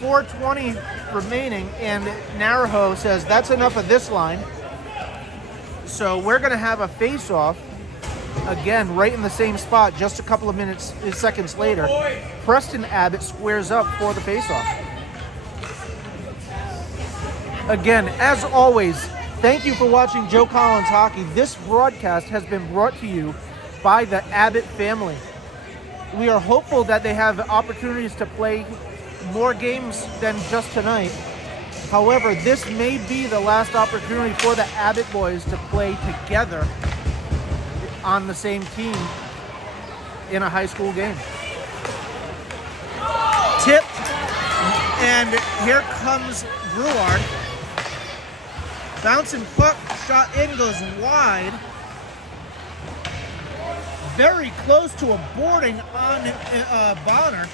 4:20 remaining, and Naraho says that's enough of this line. So we're going to have a face-off again, right in the same spot, just a couple of seconds later. Preston Abbott squares up for the face-off. Again, as always, thank you for watching Joe Collins Hockey. This broadcast has been brought to you by the Abbott family. We are hopeful that they have opportunities to play more games than just tonight. However, this may be the last opportunity for the Abbott boys to play together on the same team in a high school game. Tip, and here comes Gruard. Bouncing puck, shot in, goes wide. Very close to a boarding on Bonner.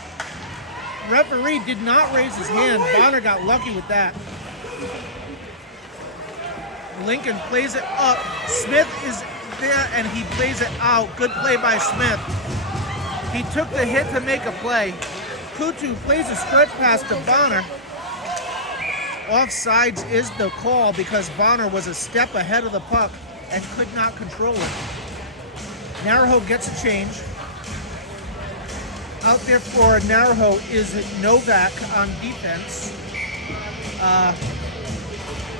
Referee did not raise his hand. Bonner got lucky with that. Lincoln plays it up. Smith is there and he plays it out. Good play by Smith. He took the hit to make a play. Kutu plays a stretch pass to Bonner. Offsides is the call because Bonner was a step ahead of the puck and could not control it. Naraho gets a change. Out there for Naraho is Novak on defense.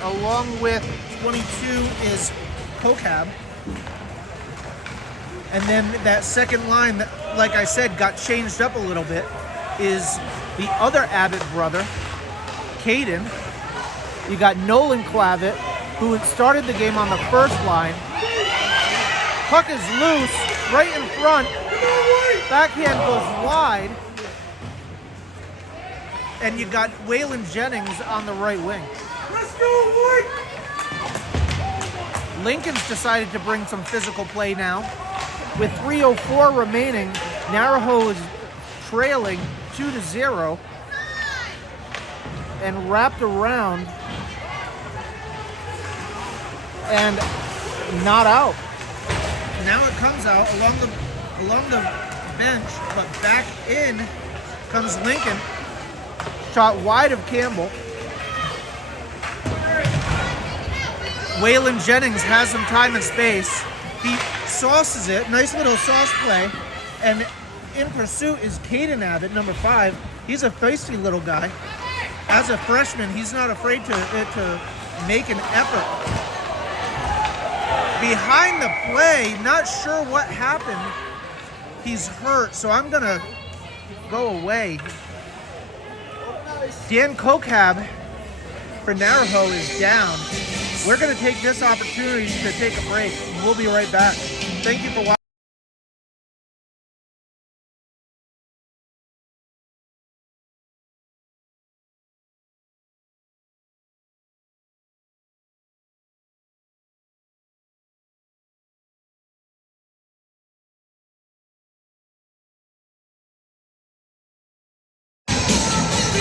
Along with 22 is Kokab. And then that second line, that, like I said, got changed up a little bit, is the other Abbott brother, Caden. You got Nolan Clavitt, who had started the game on the first line. Puck is loose, right in front. Backhand goes wide. And you got Waylon Jennings on the right wing. Let's go, boy! Lincoln's decided to bring some physical play now. With 3:04 remaining, Naraho is trailing 2-0 and wrapped around and not out. Now it comes out along the bench, but back in comes Lincoln. Shot wide of Campbell. Waylon Jennings has some time and space. He sauces it, nice little sauce play. And in pursuit is Caden Abbott, number 5. He's a feisty little guy. As a freshman, he's not afraid to make an effort. Behind the play, not sure what happened. He's hurt, so I'm gonna go away. Dan Kokab for Naraho is down. We're gonna take this opportunity to take a break. We'll be right back. Thank you for watching.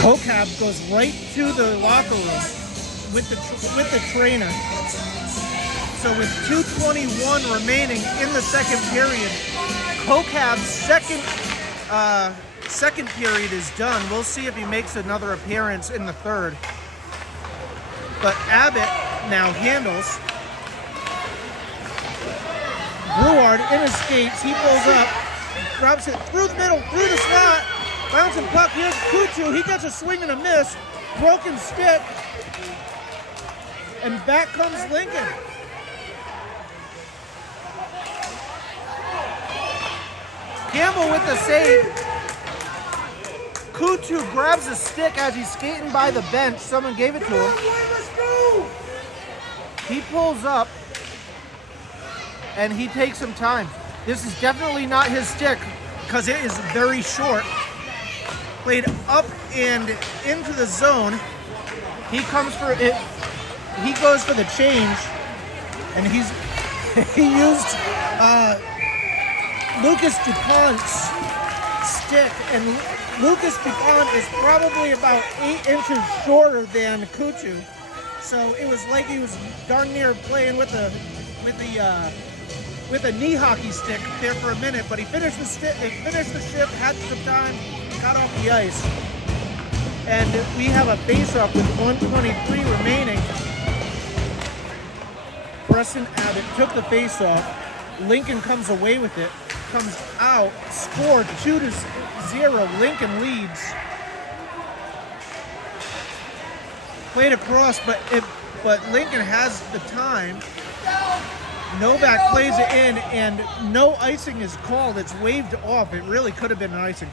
Kokab goes right to the locker room with the trainer. So with 2:21 remaining in the second period, Kokab's second period is done. We'll see if he makes another appearance in the third. But Abbott now handles. Brouard in his skates. He pulls up, drops it through the middle, through the slot. Bouncing puck, here's Kutu. He gets a swing and a miss. Broken stick. And back comes Lincoln. Campbell with the save. Kutu grabs a stick as he's skating by the bench. Someone gave it to him. He pulls up and he takes some time. This is definitely not his stick because it is very short. Played up and into the zone. He comes for it. He goes for the change, and he used Lucas DuPont's stick, and Lucas DuPont is probably about 8 inches shorter than Kutu, so it was like he was darn near playing with a knee hockey stick there for a minute. But he finished the shift, had some time. Got off the ice, and we have a face-off with 1:23 remaining. Preston Abbott took the face-off. Lincoln comes away with it, comes out, scored 2-0. Lincoln leads. Played across, but Lincoln has the time. Novak plays it in, and no icing is called. It's waved off. It really could have been an icing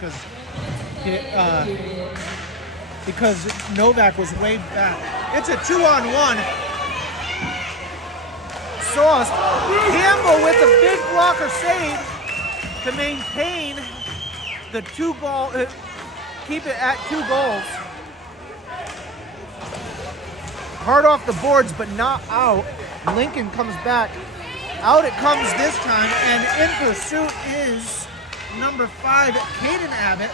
because Novak was waved back. It's a 2-on-1. Sauce. Campbell with a big blocker save to maintain the keep it at 2 goals. Hard off the boards, but not out. Lincoln comes back. Out it comes this time, and in pursuit is number 5, Caden Abbott.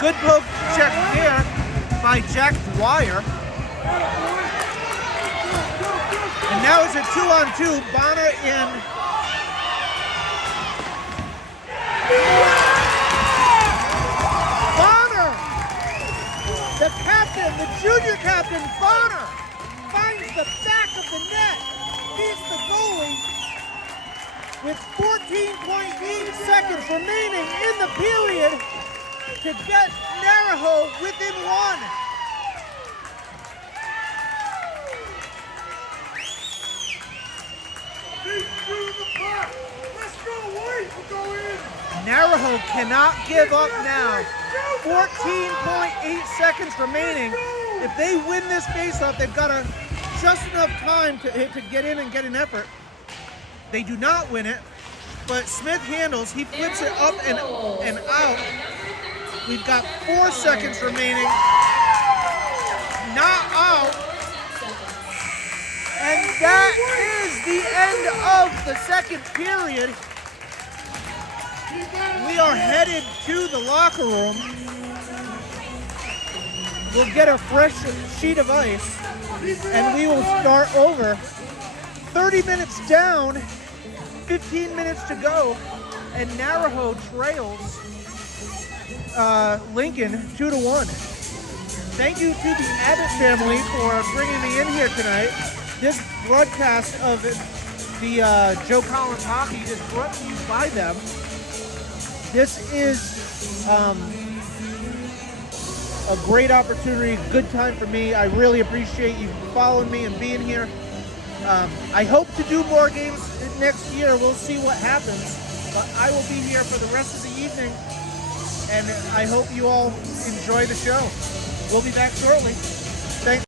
Good poke check there by Jack Dwyer. And now it's a 2-on-2. Bonner in. Bonner! The captain, the junior captain, Bonner, finds the back of the net. Beats the goalie with 14.8 seconds remaining in the period to get Naraho within 1. Naraho cannot give up now. 14.8 seconds remaining. If they win this faceoff, they've got just enough time to get in and get an effort. They do not win it, but Smith handles. He flips it up and out. We've got 4 seconds remaining. Not out. And that is the end of the second period. We are headed to the locker room. We'll get a fresh sheet of ice, and we will start over. 30 minutes down, 15 minutes to go, and Naraho trails Lincoln 2-1. Thank you to the Abbott family for bringing me in here tonight. This broadcast of the Joe Collins Hockey is brought to you by them. This is a great opportunity, good time for me. I really appreciate you following me and being here. I hope to do more games next year. We'll see what happens. But I will be here for the rest of the evening, and I hope you all enjoy the show. We'll be back shortly. Thanks.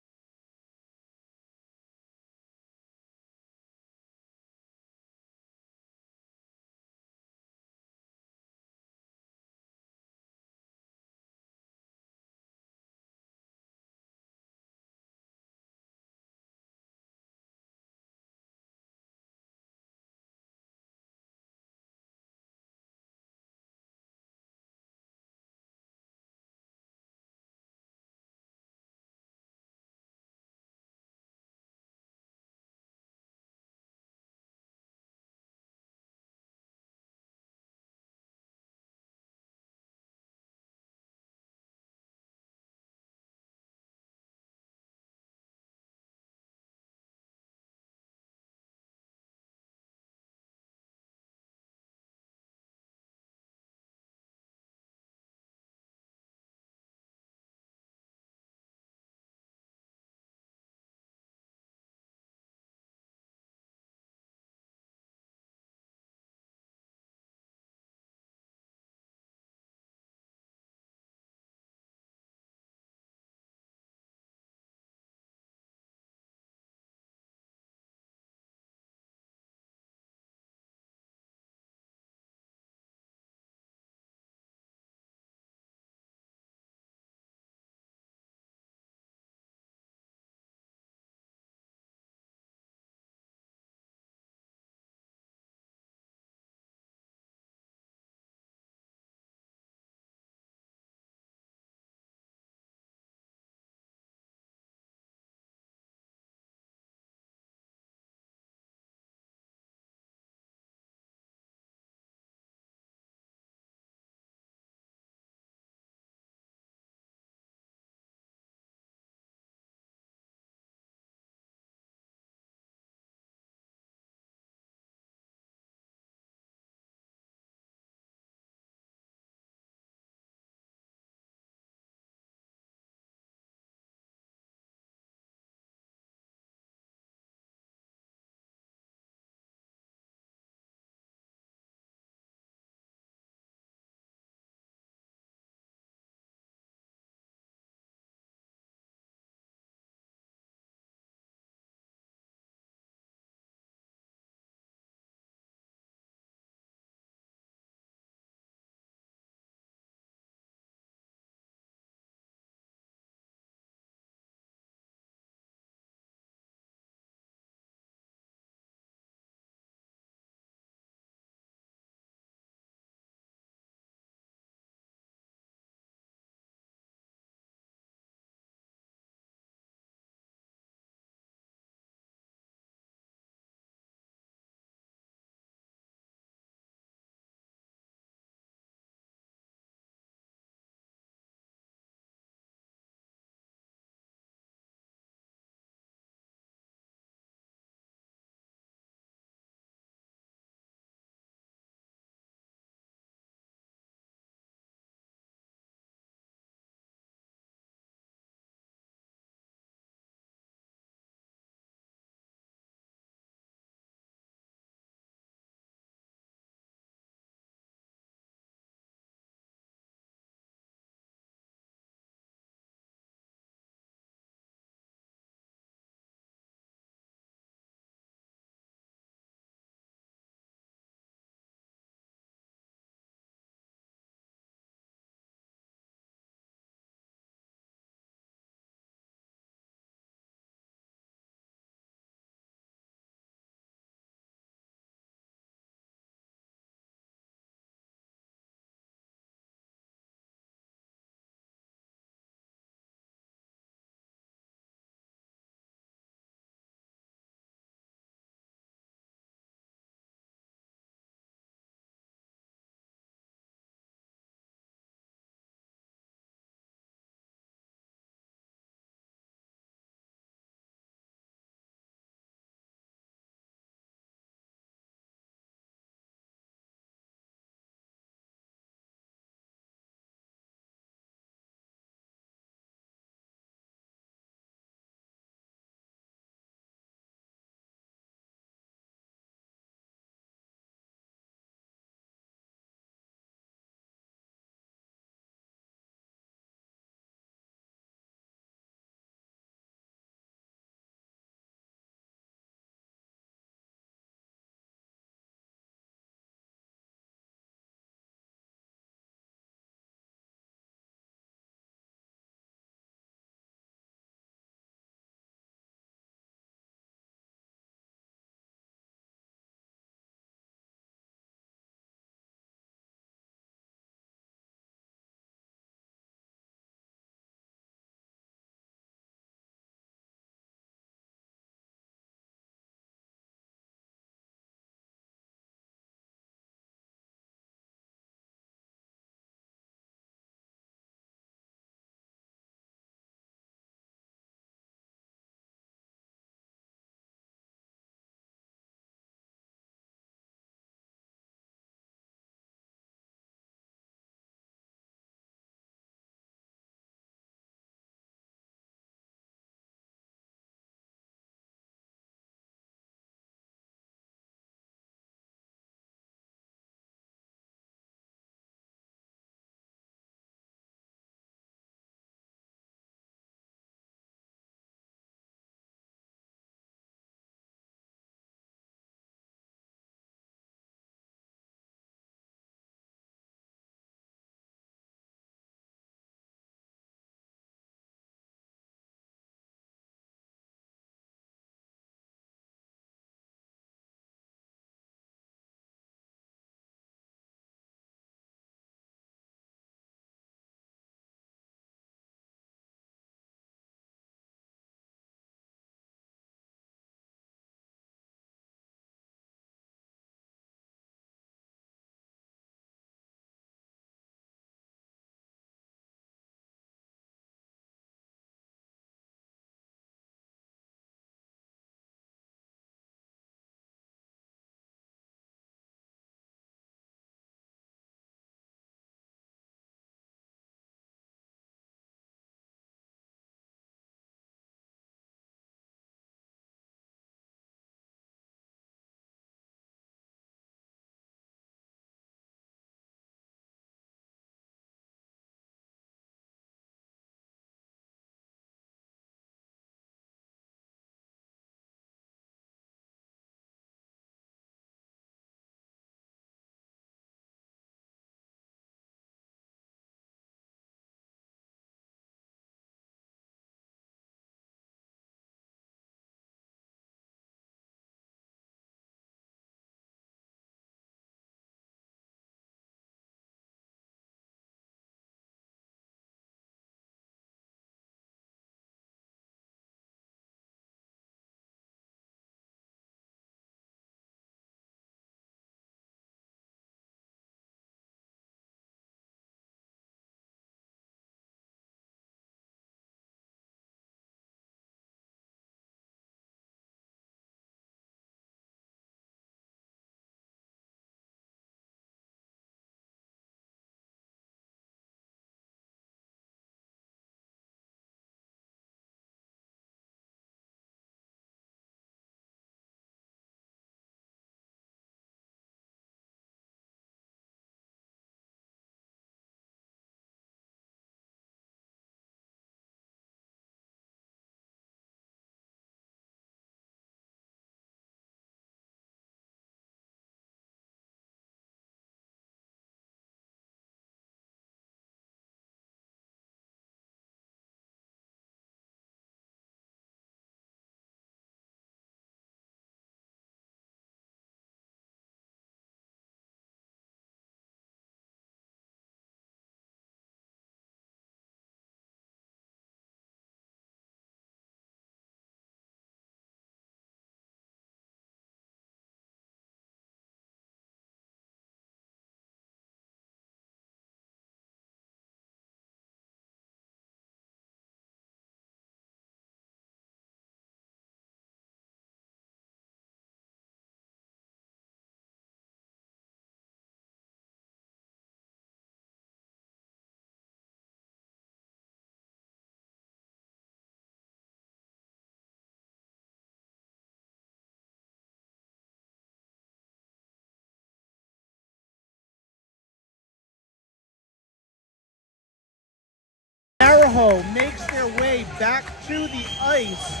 Naraho makes their way back to the ice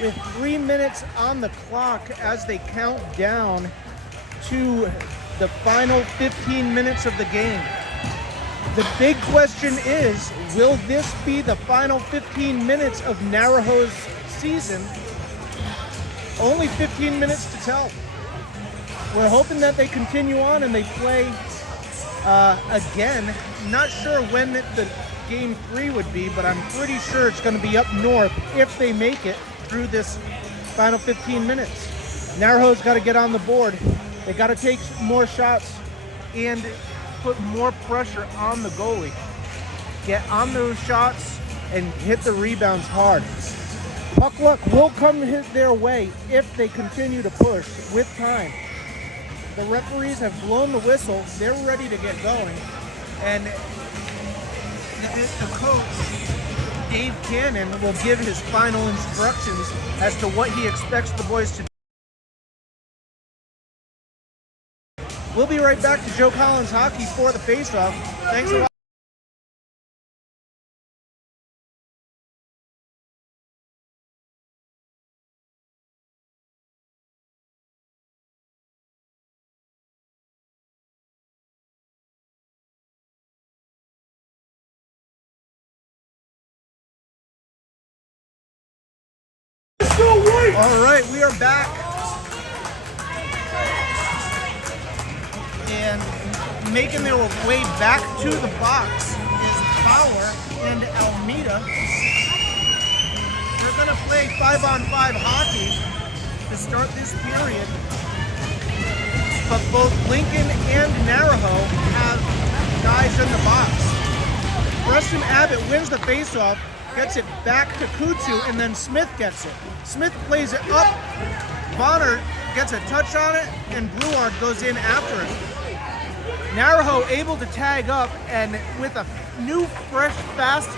with 3 minutes on the clock as they count down to the final 15 minutes of the game. The big question is, will this be the final 15 minutes of Naraho's season? Only 15 minutes to tell. We're hoping that they continue on and they play again. Not sure when the game 3 would be, but I'm pretty sure it's going to be up north if they make it through this final 15 minutes. Naraho's got to get on the board. They got to take more shots and put more pressure on the goalie. Get on those shots and hit the rebounds hard. Puck luck will come their way if they continue to push with time. The referees have blown the whistle. They're ready to get going. And the coach, Dave Cannon, will give his final instructions as to what he expects the boys to do. We'll be right back to Joe Collins Hockey for the face-off. Thanks a lot. All right, we are back. And making their way back to the box is Bauer and Almeida. They're going to play 5-on-5 hockey to start this period. But both Lincoln and Naraho have guys in the box. Preston Abbott wins the faceoff, gets it back to Kutu, and then Smith gets it. Smith plays it up. Bonner gets a touch on it, and Brouard goes in after it. Naraho able to tag up, and with a new, fresh, fast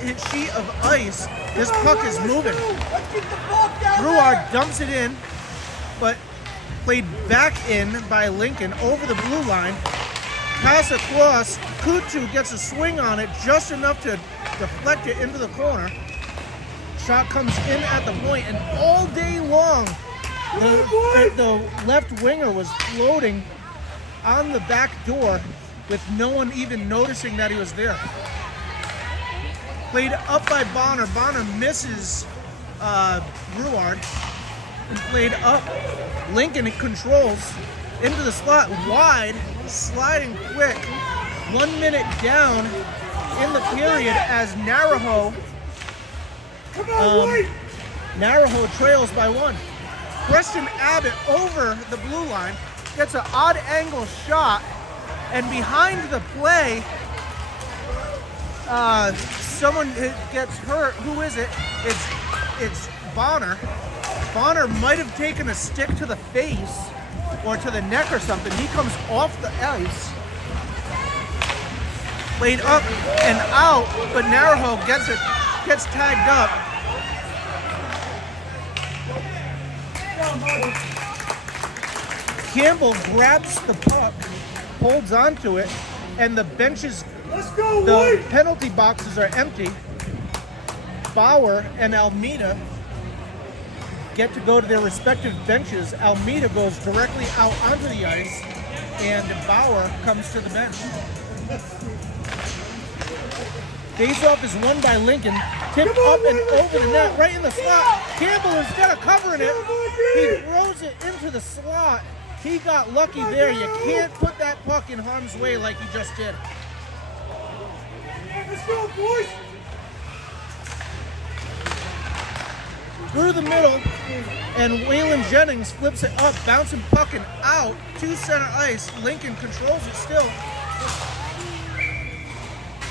sheet of ice, this puck is moving. Brouard dumps it in, but played back in by Lincoln over the blue line. Pass across, Kutu gets a swing on it, just enough to deflect it into the corner. Shot comes in at the point, and all day long, the left winger was floating on the back door with no one even noticing that he was there. Played up by Bonner. Bonner misses Brouard. And played up. Lincoln controls into the slot, wide, sliding quick. 1 minute down in the period as Naraho trails by 1. Preston Abbott over the blue line gets an odd angle shot, and behind the play, someone gets hurt. Who is it? It's Bonner. Bonner might have taken a stick to the face or to the neck or something. He comes off the ice, played up and out, but Naraho gets tagged up. Campbell grabs the puck, holds onto it, and the benches, the penalty boxes are empty. Bauer and Almeida get to go to their respective benches. Almeida goes directly out onto the ice, and Bauer comes to the bench. Face-off is won by Lincoln. Tipped up and over the net, right in the slot. Campbell, instead of covering it, he throws it into the slot. He got lucky there. You can't put that puck in harm's way like he just did. Let's go, boys! Through the middle, and Waylon Jennings flips it up, bouncing puck and out to center ice. Lincoln controls it still.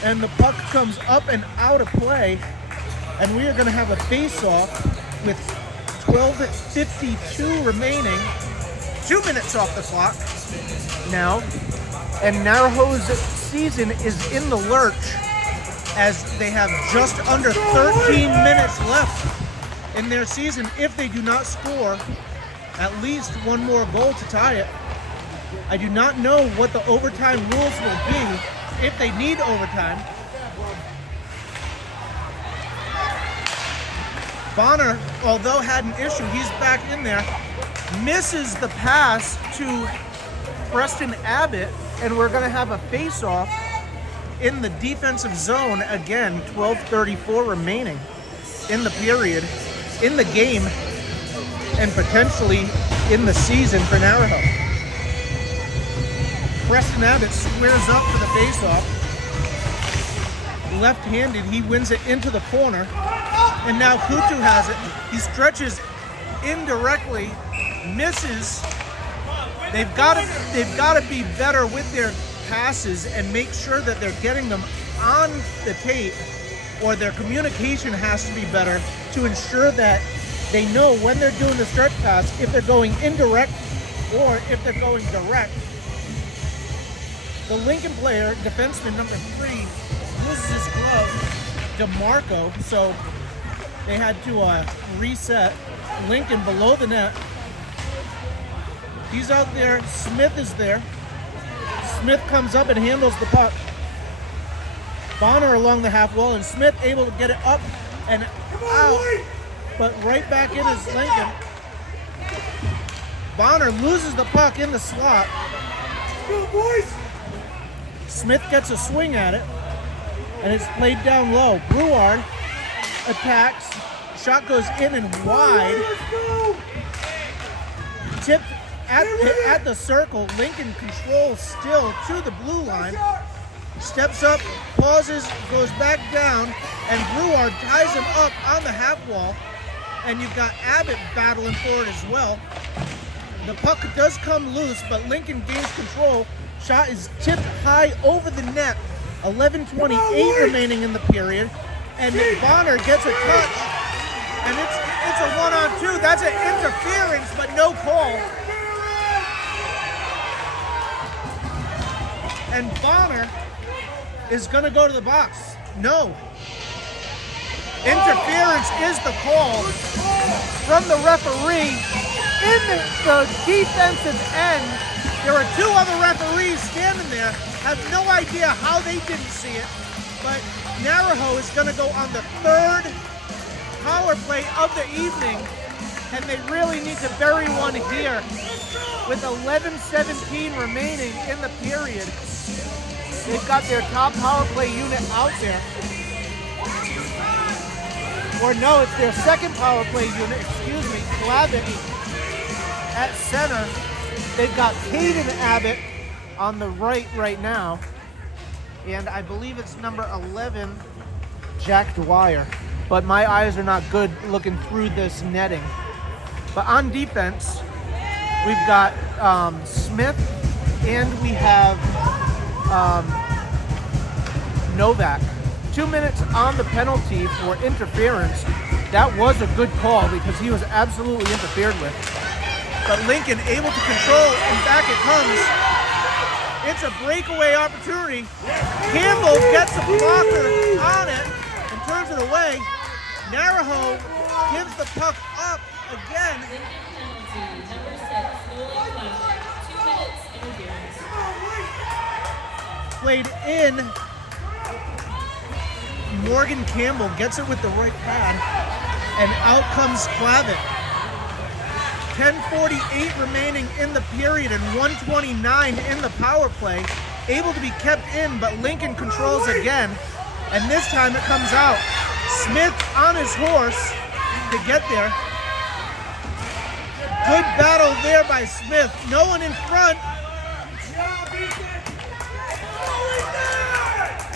And the puck comes up and out of play, and we are going to have a face-off with 12:52 remaining. 2 minutes off the clock now, and Naraho's season is in the lurch as they have just under 13 minutes left in their season if they do not score at least one more goal to tie it. I do not know what the overtime rules will be if they need overtime. Bonner, although had an issue, he's back in there, misses the pass to Preston Abbott, and we're going to have a face-off in the defensive zone again. 12:34 remaining in the period, in the game, and potentially in the season for Naraho. Preston Abbott squares up for the face-off. Left-handed, he wins it into the corner, and now Kutu has it. He stretches indirectly, misses. They've got to be better with their passes and make sure that they're getting them on the tape, or their communication has to be better to ensure that they know when they're doing the stretch pass, if they're going indirect or if they're going direct. The Lincoln player, defenseman number 3, loses his glove, DeMarco, so they had to reset. Lincoln below the net. He's out there. Smith is there. Smith comes up and handles the puck. Bonner along the half wall, and Smith able to get it up and out, but right back in is Lincoln. Bonner loses the puck in the slot. Smith gets a swing at it, and it's played down low. Brouard attacks. Shot goes in and wide. Tipped at the circle. Lincoln controls still to the blue line. Steps up, pauses, goes back down, and Brouard ties him up on the half wall. And you've got Abbott battling for it as well. The puck does come loose, but Lincoln gains control. Shot is tipped high over the net. 11:28 remaining in the period. And Bonner gets a touch. And it's a 1-on-2. That's an interference, but no call. And Bonner is going to go to the box. No. Interference is the call from the referee in the defensive end. There are 2 other referees standing there. Have no idea how they didn't see it. But Naraho is going to go on the 3rd power play of the evening, and they really need to bury one here with 11:17 remaining in the period. They've got their top power play unit out there. Or no, it's their second power play unit, excuse me, Clavitt at center. They've got Caden Abbott on the right now, and I believe it's number 11, Jack Dwyer. But my eyes are not good looking through this netting. But on defense, we've got Smith, and we have Novak. 2 minutes on the penalty for interference. That was a good call because he was absolutely interfered with. But Lincoln able to control, and back it comes. It's a breakaway opportunity. Campbell gets a blocker on it and turns it away. Naraho gives the puck up again. Lincoln penalty, number 6, Nolan Clavitt, 2 minutes interference. Played in. Morgan Campbell gets it with the right pad, and out comes Clavitt. 10:48 remaining in the period and 1:29 in the power play. Able to be kept in, but Lincoln controls again, and this time it comes out. Smith on his horse to get there. Good battle there by Smith. No one in front.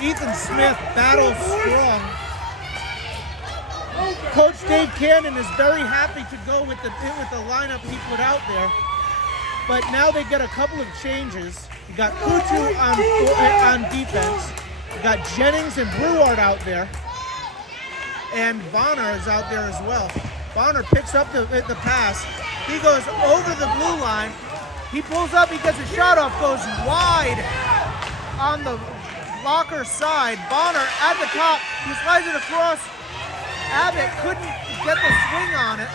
Ethan Smith battles strong. Coach Dave Cannon is very happy to go with the lineup he put out there. But now they get a couple of changes. You got Kutu on defense. You got Jennings and Brouard out there. And Bonner is out there as well. Bonner picks up the pass. He goes over the blue line. He pulls up, he gets a shot off, goes wide on the blocker side. Bonner at the top, he slides it across. Abbott couldn't get the swing on it.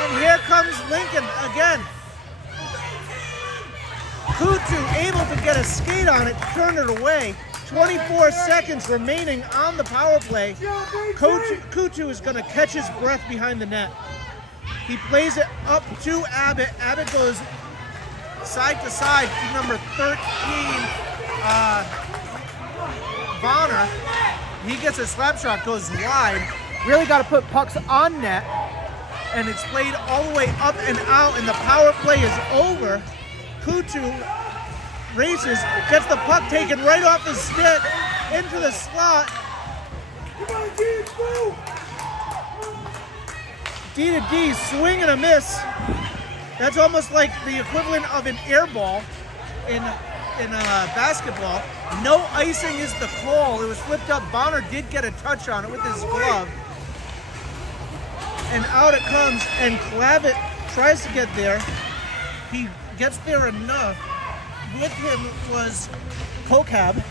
And here comes Lincoln again. Kutu able to get a skate on it, turn it away. 24 seconds remaining on the power play. Kutu is going to catch his breath behind the net. He plays it up to Abbott. Abbott goes side to side to number 13, Bonner. He gets a slap shot, goes wide. Really got to put pucks on net. And it's played all the way up and out, and the power play is over. Kutu races, gets the puck taken right off his stick into the slot. D to D, swing and a miss. That's almost like the equivalent of an air ball in basketball. No icing is the call. It was flipped up. Bonner did get a touch on it with his glove. And out it comes, and Clavitt tries to get there. He gets there enough. With him was Kokab.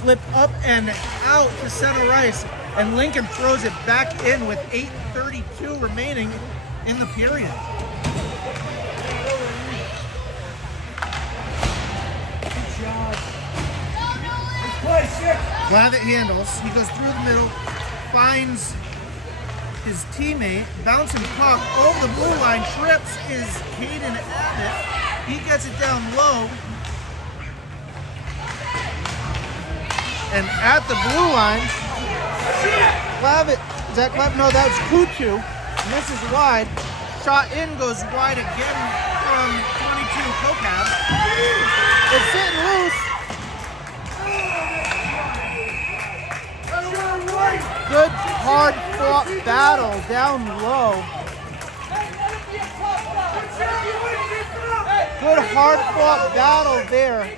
Flipped up and out to center ice, and Lincoln throws it back in with 8:32 remaining in the period. Good job. Good play, Sick. Clavitt handles. He goes through the middle, finds his teammate, bouncing puck over the blue line, trips is Caden Abbott. He gets it down low. And at the blue line, Clavitt, is that Clavitt? No, that's Kutu. Misses wide. Shot in, goes wide again from 22 Kokab. It's sitting loose. Good hard fought battle down low. Good hard fought battle there,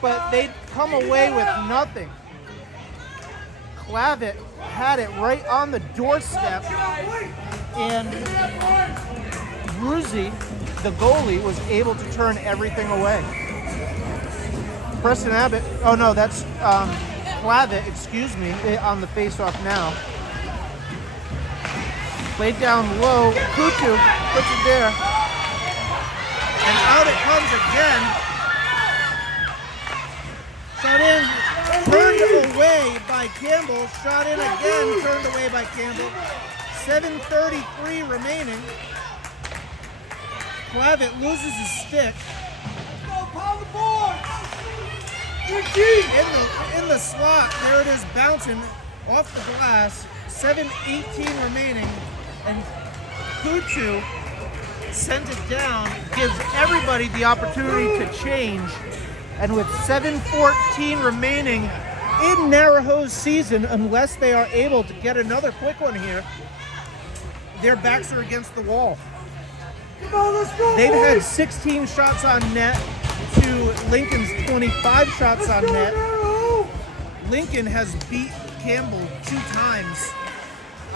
but they come away with nothing. Clavitt had it right on the doorstep, and Bruzy, the goalie, was able to turn everything away. Preston Abbott, oh no, that's Clavitt, excuse me, on the face-off now. Played down low, Kutu puts it there. And out it comes again. Shot in, turned away by Campbell. Shot in again, turned away by Campbell. 7:33 remaining. Clavitt loses his stick. In the slot, there it is, bouncing off the glass. 7:18 remaining, and Kutu sends it down, gives everybody the opportunity to change, and with 7:14 remaining in Naraho's season, unless they are able to get another quick one here, their backs are against the wall. Come on, let's go, They've had boys. 16 shots on net to Lincoln's 25 shots on net. Lincoln has beat Campbell 2 times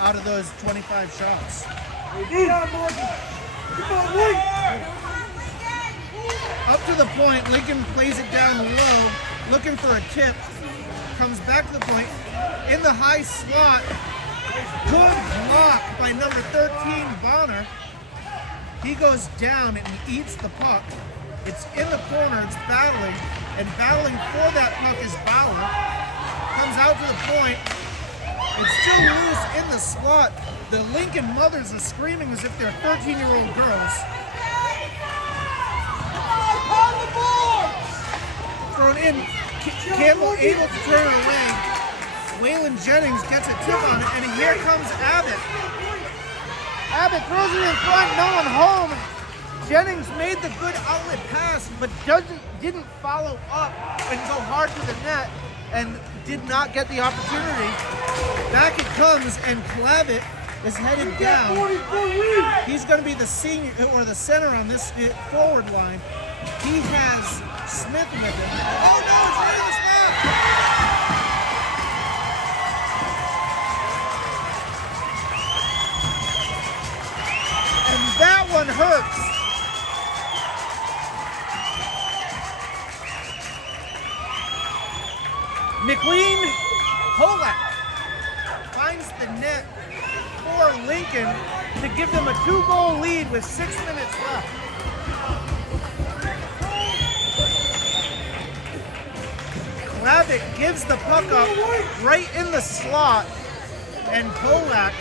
out of those 25 shots. Come on, Morgan. Come on, wait. Up to the point, Lincoln plays it down low, looking for a tip. Comes back to the point, in the high slot. Good block by number 13, Bonner. He goes down and he eats the puck. It's in the corner, it's battling, and battling for that puck is Bauer. Comes out to the point. It's still loose in the slot. The Lincoln mothers are screaming as if they're 13-year-old girls. Thrown in, Campbell able to turn it away. Waylon Jennings gets a tip on it, and here comes Abbott. Abbott throws it in front, no one home. Jennings made the good outlet pass, but didn't follow up and go hard to the net, and did not get the opportunity. Back it comes, and Clavitt is headed down. He's going to be the senior or the center on this forward line. He has Smith with him. Oh no, it's right in the spot! And that one hurts. McLean Polak finds the net for Lincoln to give them a 2-goal lead with 6 minutes left. gives the puck up right in the slot, and Polak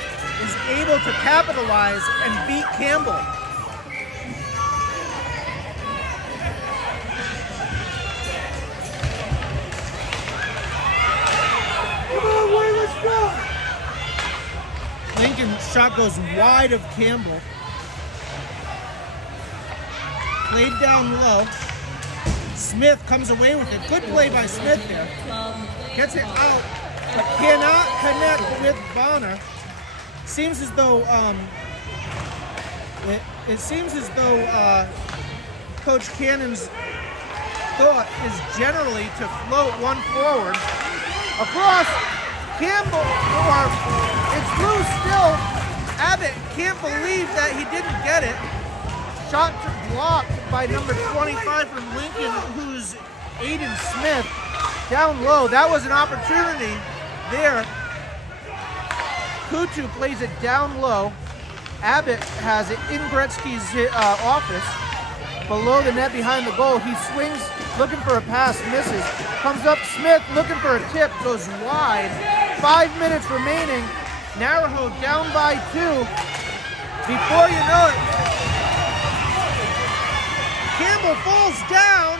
is able to capitalize and beat Campbell. Come on, Wayne, let's go! Lincoln's shot goes wide of Campbell. Played down low. Smith comes away with it. Good play by Smith there. Gets it out, but cannot connect with Bonner. Seems as though Coach Cannon's thought is generally to float one forward across. Campbell, or it's loose still. Abbott can't believe that he didn't get it. Shot blocked by number 25 from Lincoln, who's Aiden Smith. Down low, that was an opportunity there. Kutu plays it down low. Abbott has it in Gretzky's office. Below the net behind the goal, he swings, looking for a pass, misses. Comes up Smith, looking for a tip, goes wide. 5 minutes remaining. Naraho down by 2. Before you know it, Campbell falls down.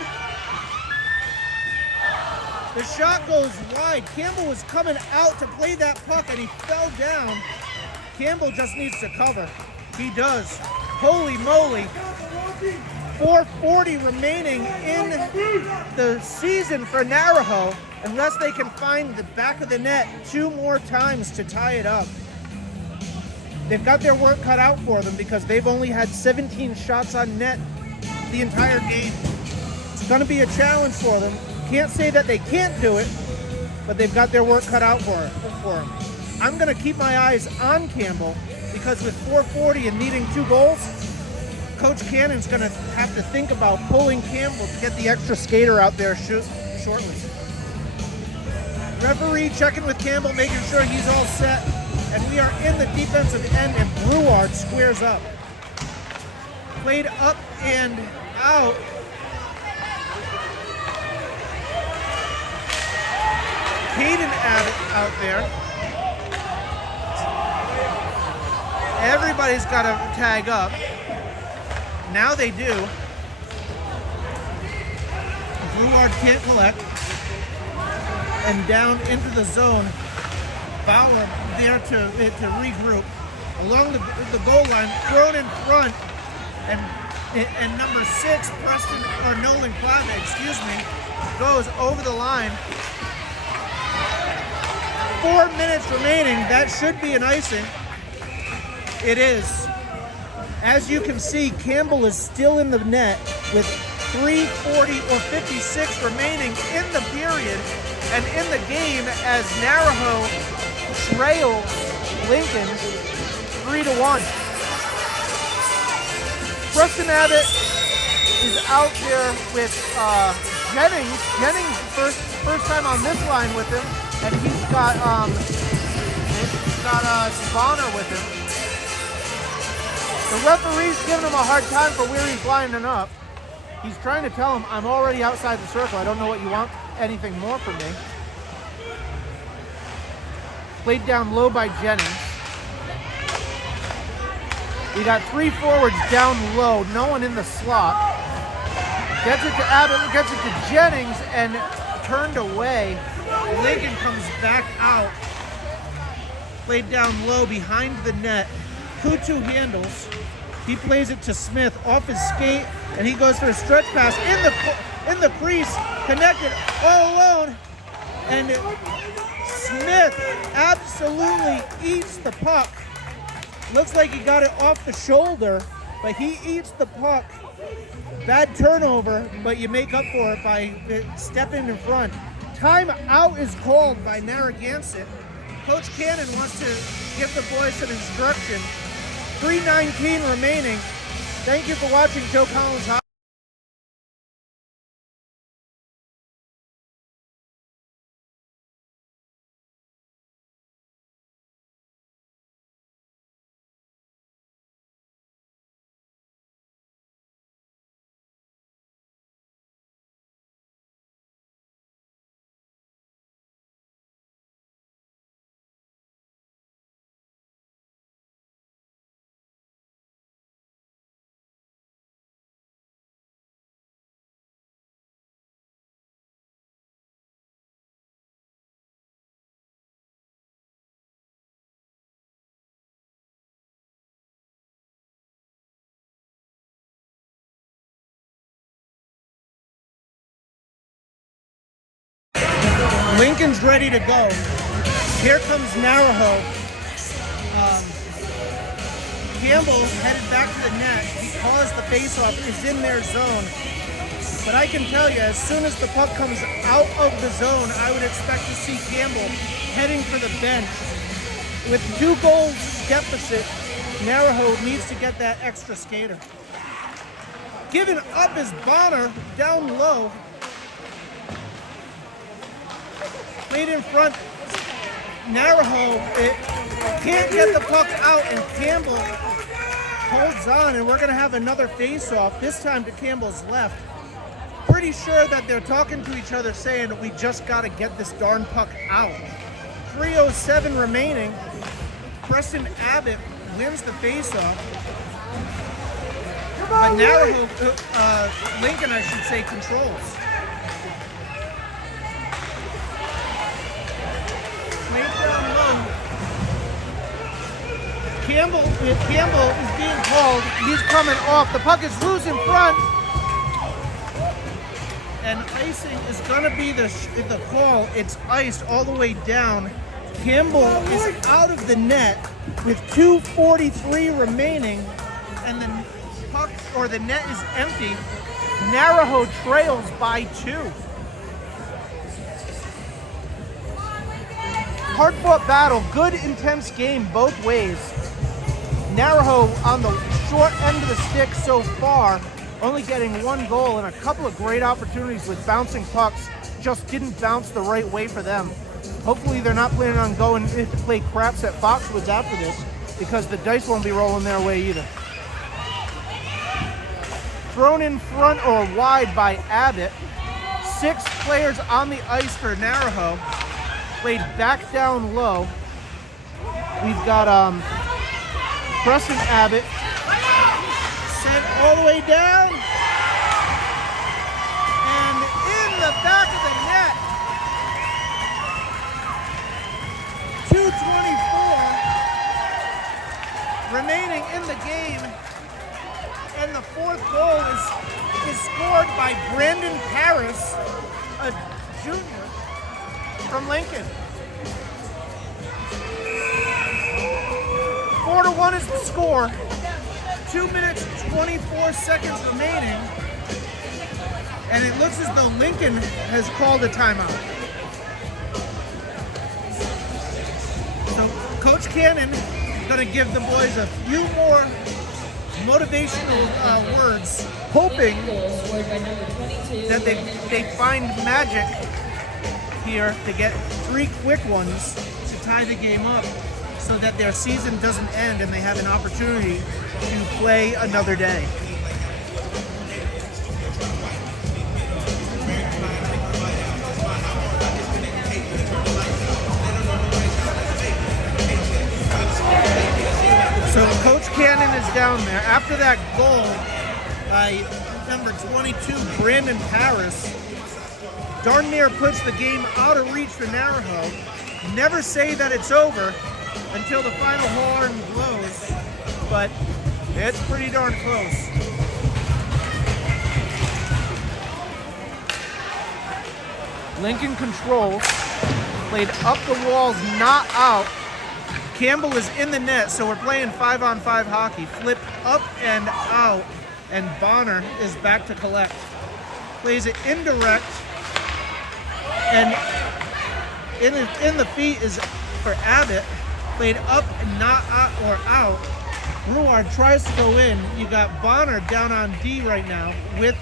The shot goes wide. Campbell was coming out to play that puck and he fell down. Campbell just needs to cover. He does. Holy moly. 4:40 remaining in the season for Naraho, unless they can find the back of the net 2 more times to tie it up. They've got their work cut out for them because they've only had 17 shots on net the entire game. It's going to be a challenge for them. Can't say that they can't do it, but they've got their work cut out for them. I'm going to keep my eyes on Campbell because with 4:40 and needing 2 goals, Coach Cannon's going to have to think about pulling Campbell to get the extra skater out there shortly. Referee checking with Campbell, making sure he's all set, and we are in the defensive end, and Brouard squares up. Played up and out. Caden Abbott out there. Everybody's got to tag up. Now they do. Brouard can't collect. And down into the zone. Bauer there to regroup. Along the goal line, thrown in front. And number 6, Preston, or Nolan Clave, excuse me, goes over the line. 4 minutes remaining. That should be an icing. It is. As you can see, Campbell is still in the net with 3:40 or 56 remaining in the period and in the game as Naraho trails Lincoln 3-1. Preston Abbott is out there with Jennings. Jennings first time on this line with him, and he's got Bonner with him. The referee's giving him a hard time for where he's lining up. He's trying to tell him, I'm already outside the circle. I don't know what you want, anything more from me. Played down low by Jennings. We got 3 forwards down low, no one in the slot. Gets it to Abbott, gets it to Jennings, and turned away. Lincoln comes back out. Played down low behind the net. Kutu handles. He plays it to Smith off his skate, and he goes for a stretch pass in the crease, connected all alone, and Smith absolutely eats the puck. Looks like he got it off the shoulder, but he eats the puck. Bad turnover, but you make up for it by stepping in front. Timeout is called by Narragansett. Coach Cannon wants to give the boys some instruction. 3:19 remaining. Thank you for watching Joe Collins Lincoln's ready to go. Here comes Naraho. Campbell headed back to the net because the faceoff is in their zone. But I can tell you, as soon as the puck comes out of the zone, I would expect to see Campbell heading for the bench. With 2 goals deficit, Naraho needs to get that extra skater. Giving up is Bonner down low. Played in front. Naraho can't get the puck out, and Campbell holds on, and we're going to have another face-off, this time to Campbell's left. Pretty sure that they're talking to each other saying, we just got to get this darn puck out. 3:07 remaining. Preston Abbott wins the face-off. But Naraho, Lincoln, I should say, controls. Played down low. Campbell is being called. He's coming off. The puck is loose in front. And icing is going to be the call. It's iced all the way down. Campbell is out of the net with 2:43 remaining, and the puck or the net is empty. Naraho trails by 2. Hard-fought battle, good intense game both ways. Naraho on the short end of the stick so far, only getting 1 goal and a couple of great opportunities with bouncing pucks. Just didn't bounce the right way for them. Hopefully they're not planning on going to play craps at Foxwoods after this, because the dice won't be rolling their way either. Thrown in front or wide by Abbott. 6 players on the ice for Naraho. Played back down low. We've got Preston Abbott sent all the way down, and in the back of the net. 2:24 remaining in the game, and the 4th goal is scored by Brandon Paris, a junior from Lincoln. 4-1 is the score. 2 minutes, 24 seconds remaining. And it looks as though Lincoln has called a timeout. So Coach Cannon is going to give the boys a few more motivational words, hoping that they find magic here to get 3 quick ones to tie the game up, so that their season doesn't end and they have an opportunity to play another day. So Coach Cannon is down there. After that goal by number 22, Brandon Paris, darn near puts the game out of reach for Naraho. Never say that it's over until the final horn blows, but it's pretty darn close. Lincoln controls, played up the walls, not out. Campbell is in the net, so we're playing 5-on-5 hockey. Flipped up and out, and Bonner is back to collect. Plays it indirect, and in the feet is for Abbott. Played up and not out or out. Ruard tries to go in. You got Bonner down on D right now with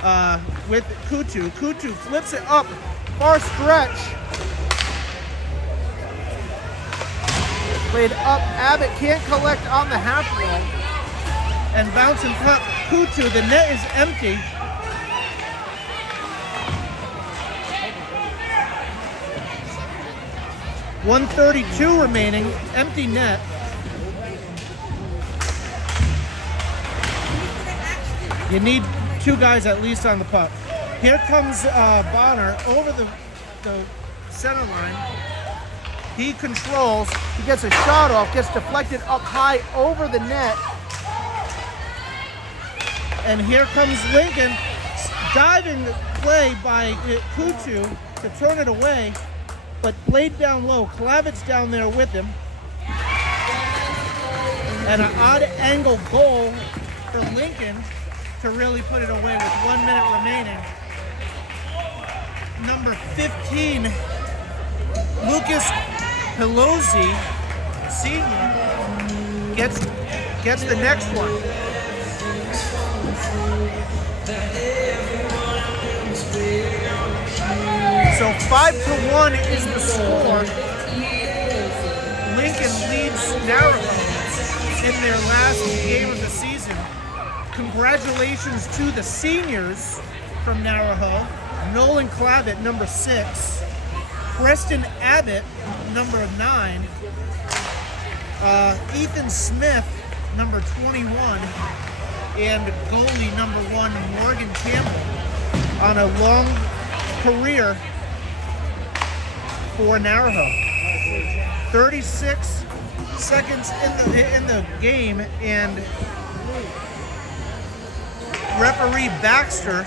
Kutu. Kutu flips it up, far stretch. Played up, Abbott can't collect on the half wall. And bouncing puck, Kutu, the net is empty. .132 remaining, empty net. You need 2 guys at least on the puck. Here comes Bonner over the center line. He controls, he gets a shot off, gets deflected up high over the net. And here comes Lincoln, diving play by Kutu. to turn it away, but played down low. Klavitz down there with him. And an odd angle goal for Lincoln to really put it away with 1 minute remaining. Number 15, Lucas Pelosi, senior, gets the next one. So 5-1 is the score. Lincoln leads Naraho in their last game of the season. Congratulations to the seniors from Naraho. Nolan Clavitt, number 6. Preston Abbott, number 9. Ethan Smith, number 21. And goalie, number 1, Morgan Campbell, on a long career for Naraho. 36 seconds in the game, and referee Baxter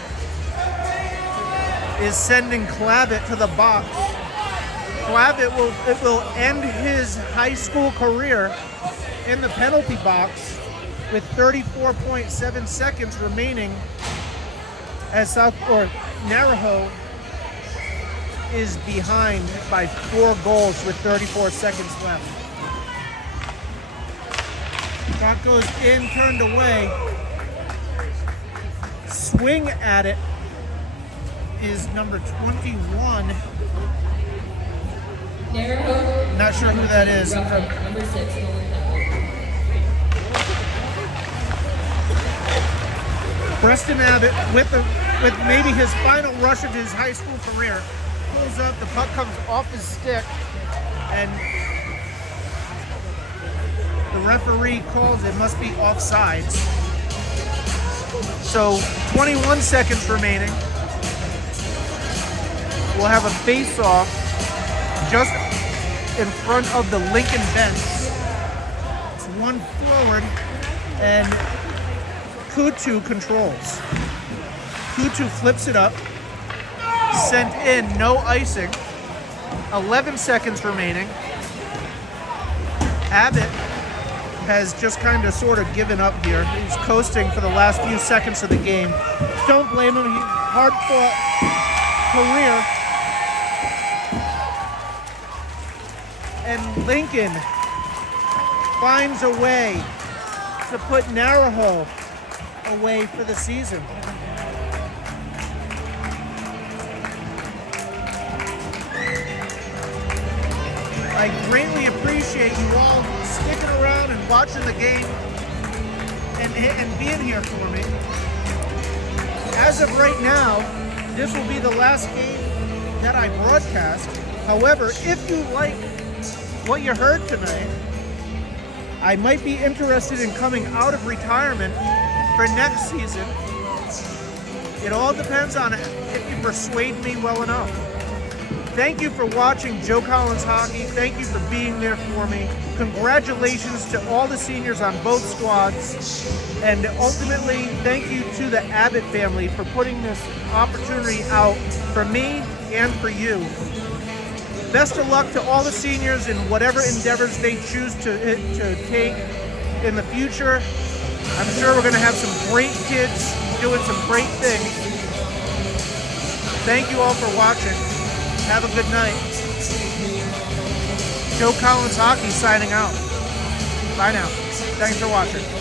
is sending Clavitt to the box. Clavitt will end his high school career in the penalty box with 34.7 seconds remaining, as Naraho is behind by 4 goals with 34 seconds left. Shot goes in, turned away. Swing at it is number 21. Naraho. Not sure who that is. Number 6. Preston Abbott with maybe his final rush of his high school career. Pulls up, the puck comes off his stick, and the referee calls it must be offsides. So 21 seconds remaining. We'll have a face-off just in front of the Lincoln bench. It's one forward, and Kutu controls. Kutu flips it up. Sent in, no icing. 11 seconds remaining. Abbott has just kind of sort of given up here. He's coasting for the last few seconds of the game. Don't blame him. He's hard-fought career. And Lincoln finds a way to put Naraho away for the season. I greatly appreciate you all sticking around and watching the game and being here for me. As of right now, this will be the last game that I broadcast. However, if you like what you heard tonight, I might be interested in coming out of retirement for next season. It all depends on if you persuade me well enough. Thank you for watching Joe Collins Hockey. Thank you for being there for me. Congratulations to all the seniors on both squads. And ultimately, thank you to the Abbott family for putting this opportunity out for me and for you. Best of luck to all the seniors in whatever endeavors they choose to take in the future. I'm sure we're going to have some great kids doing some great things. Thank you all for watching. Have a good night. Joe Collins Hockey signing out. Bye now. Thanks for watching.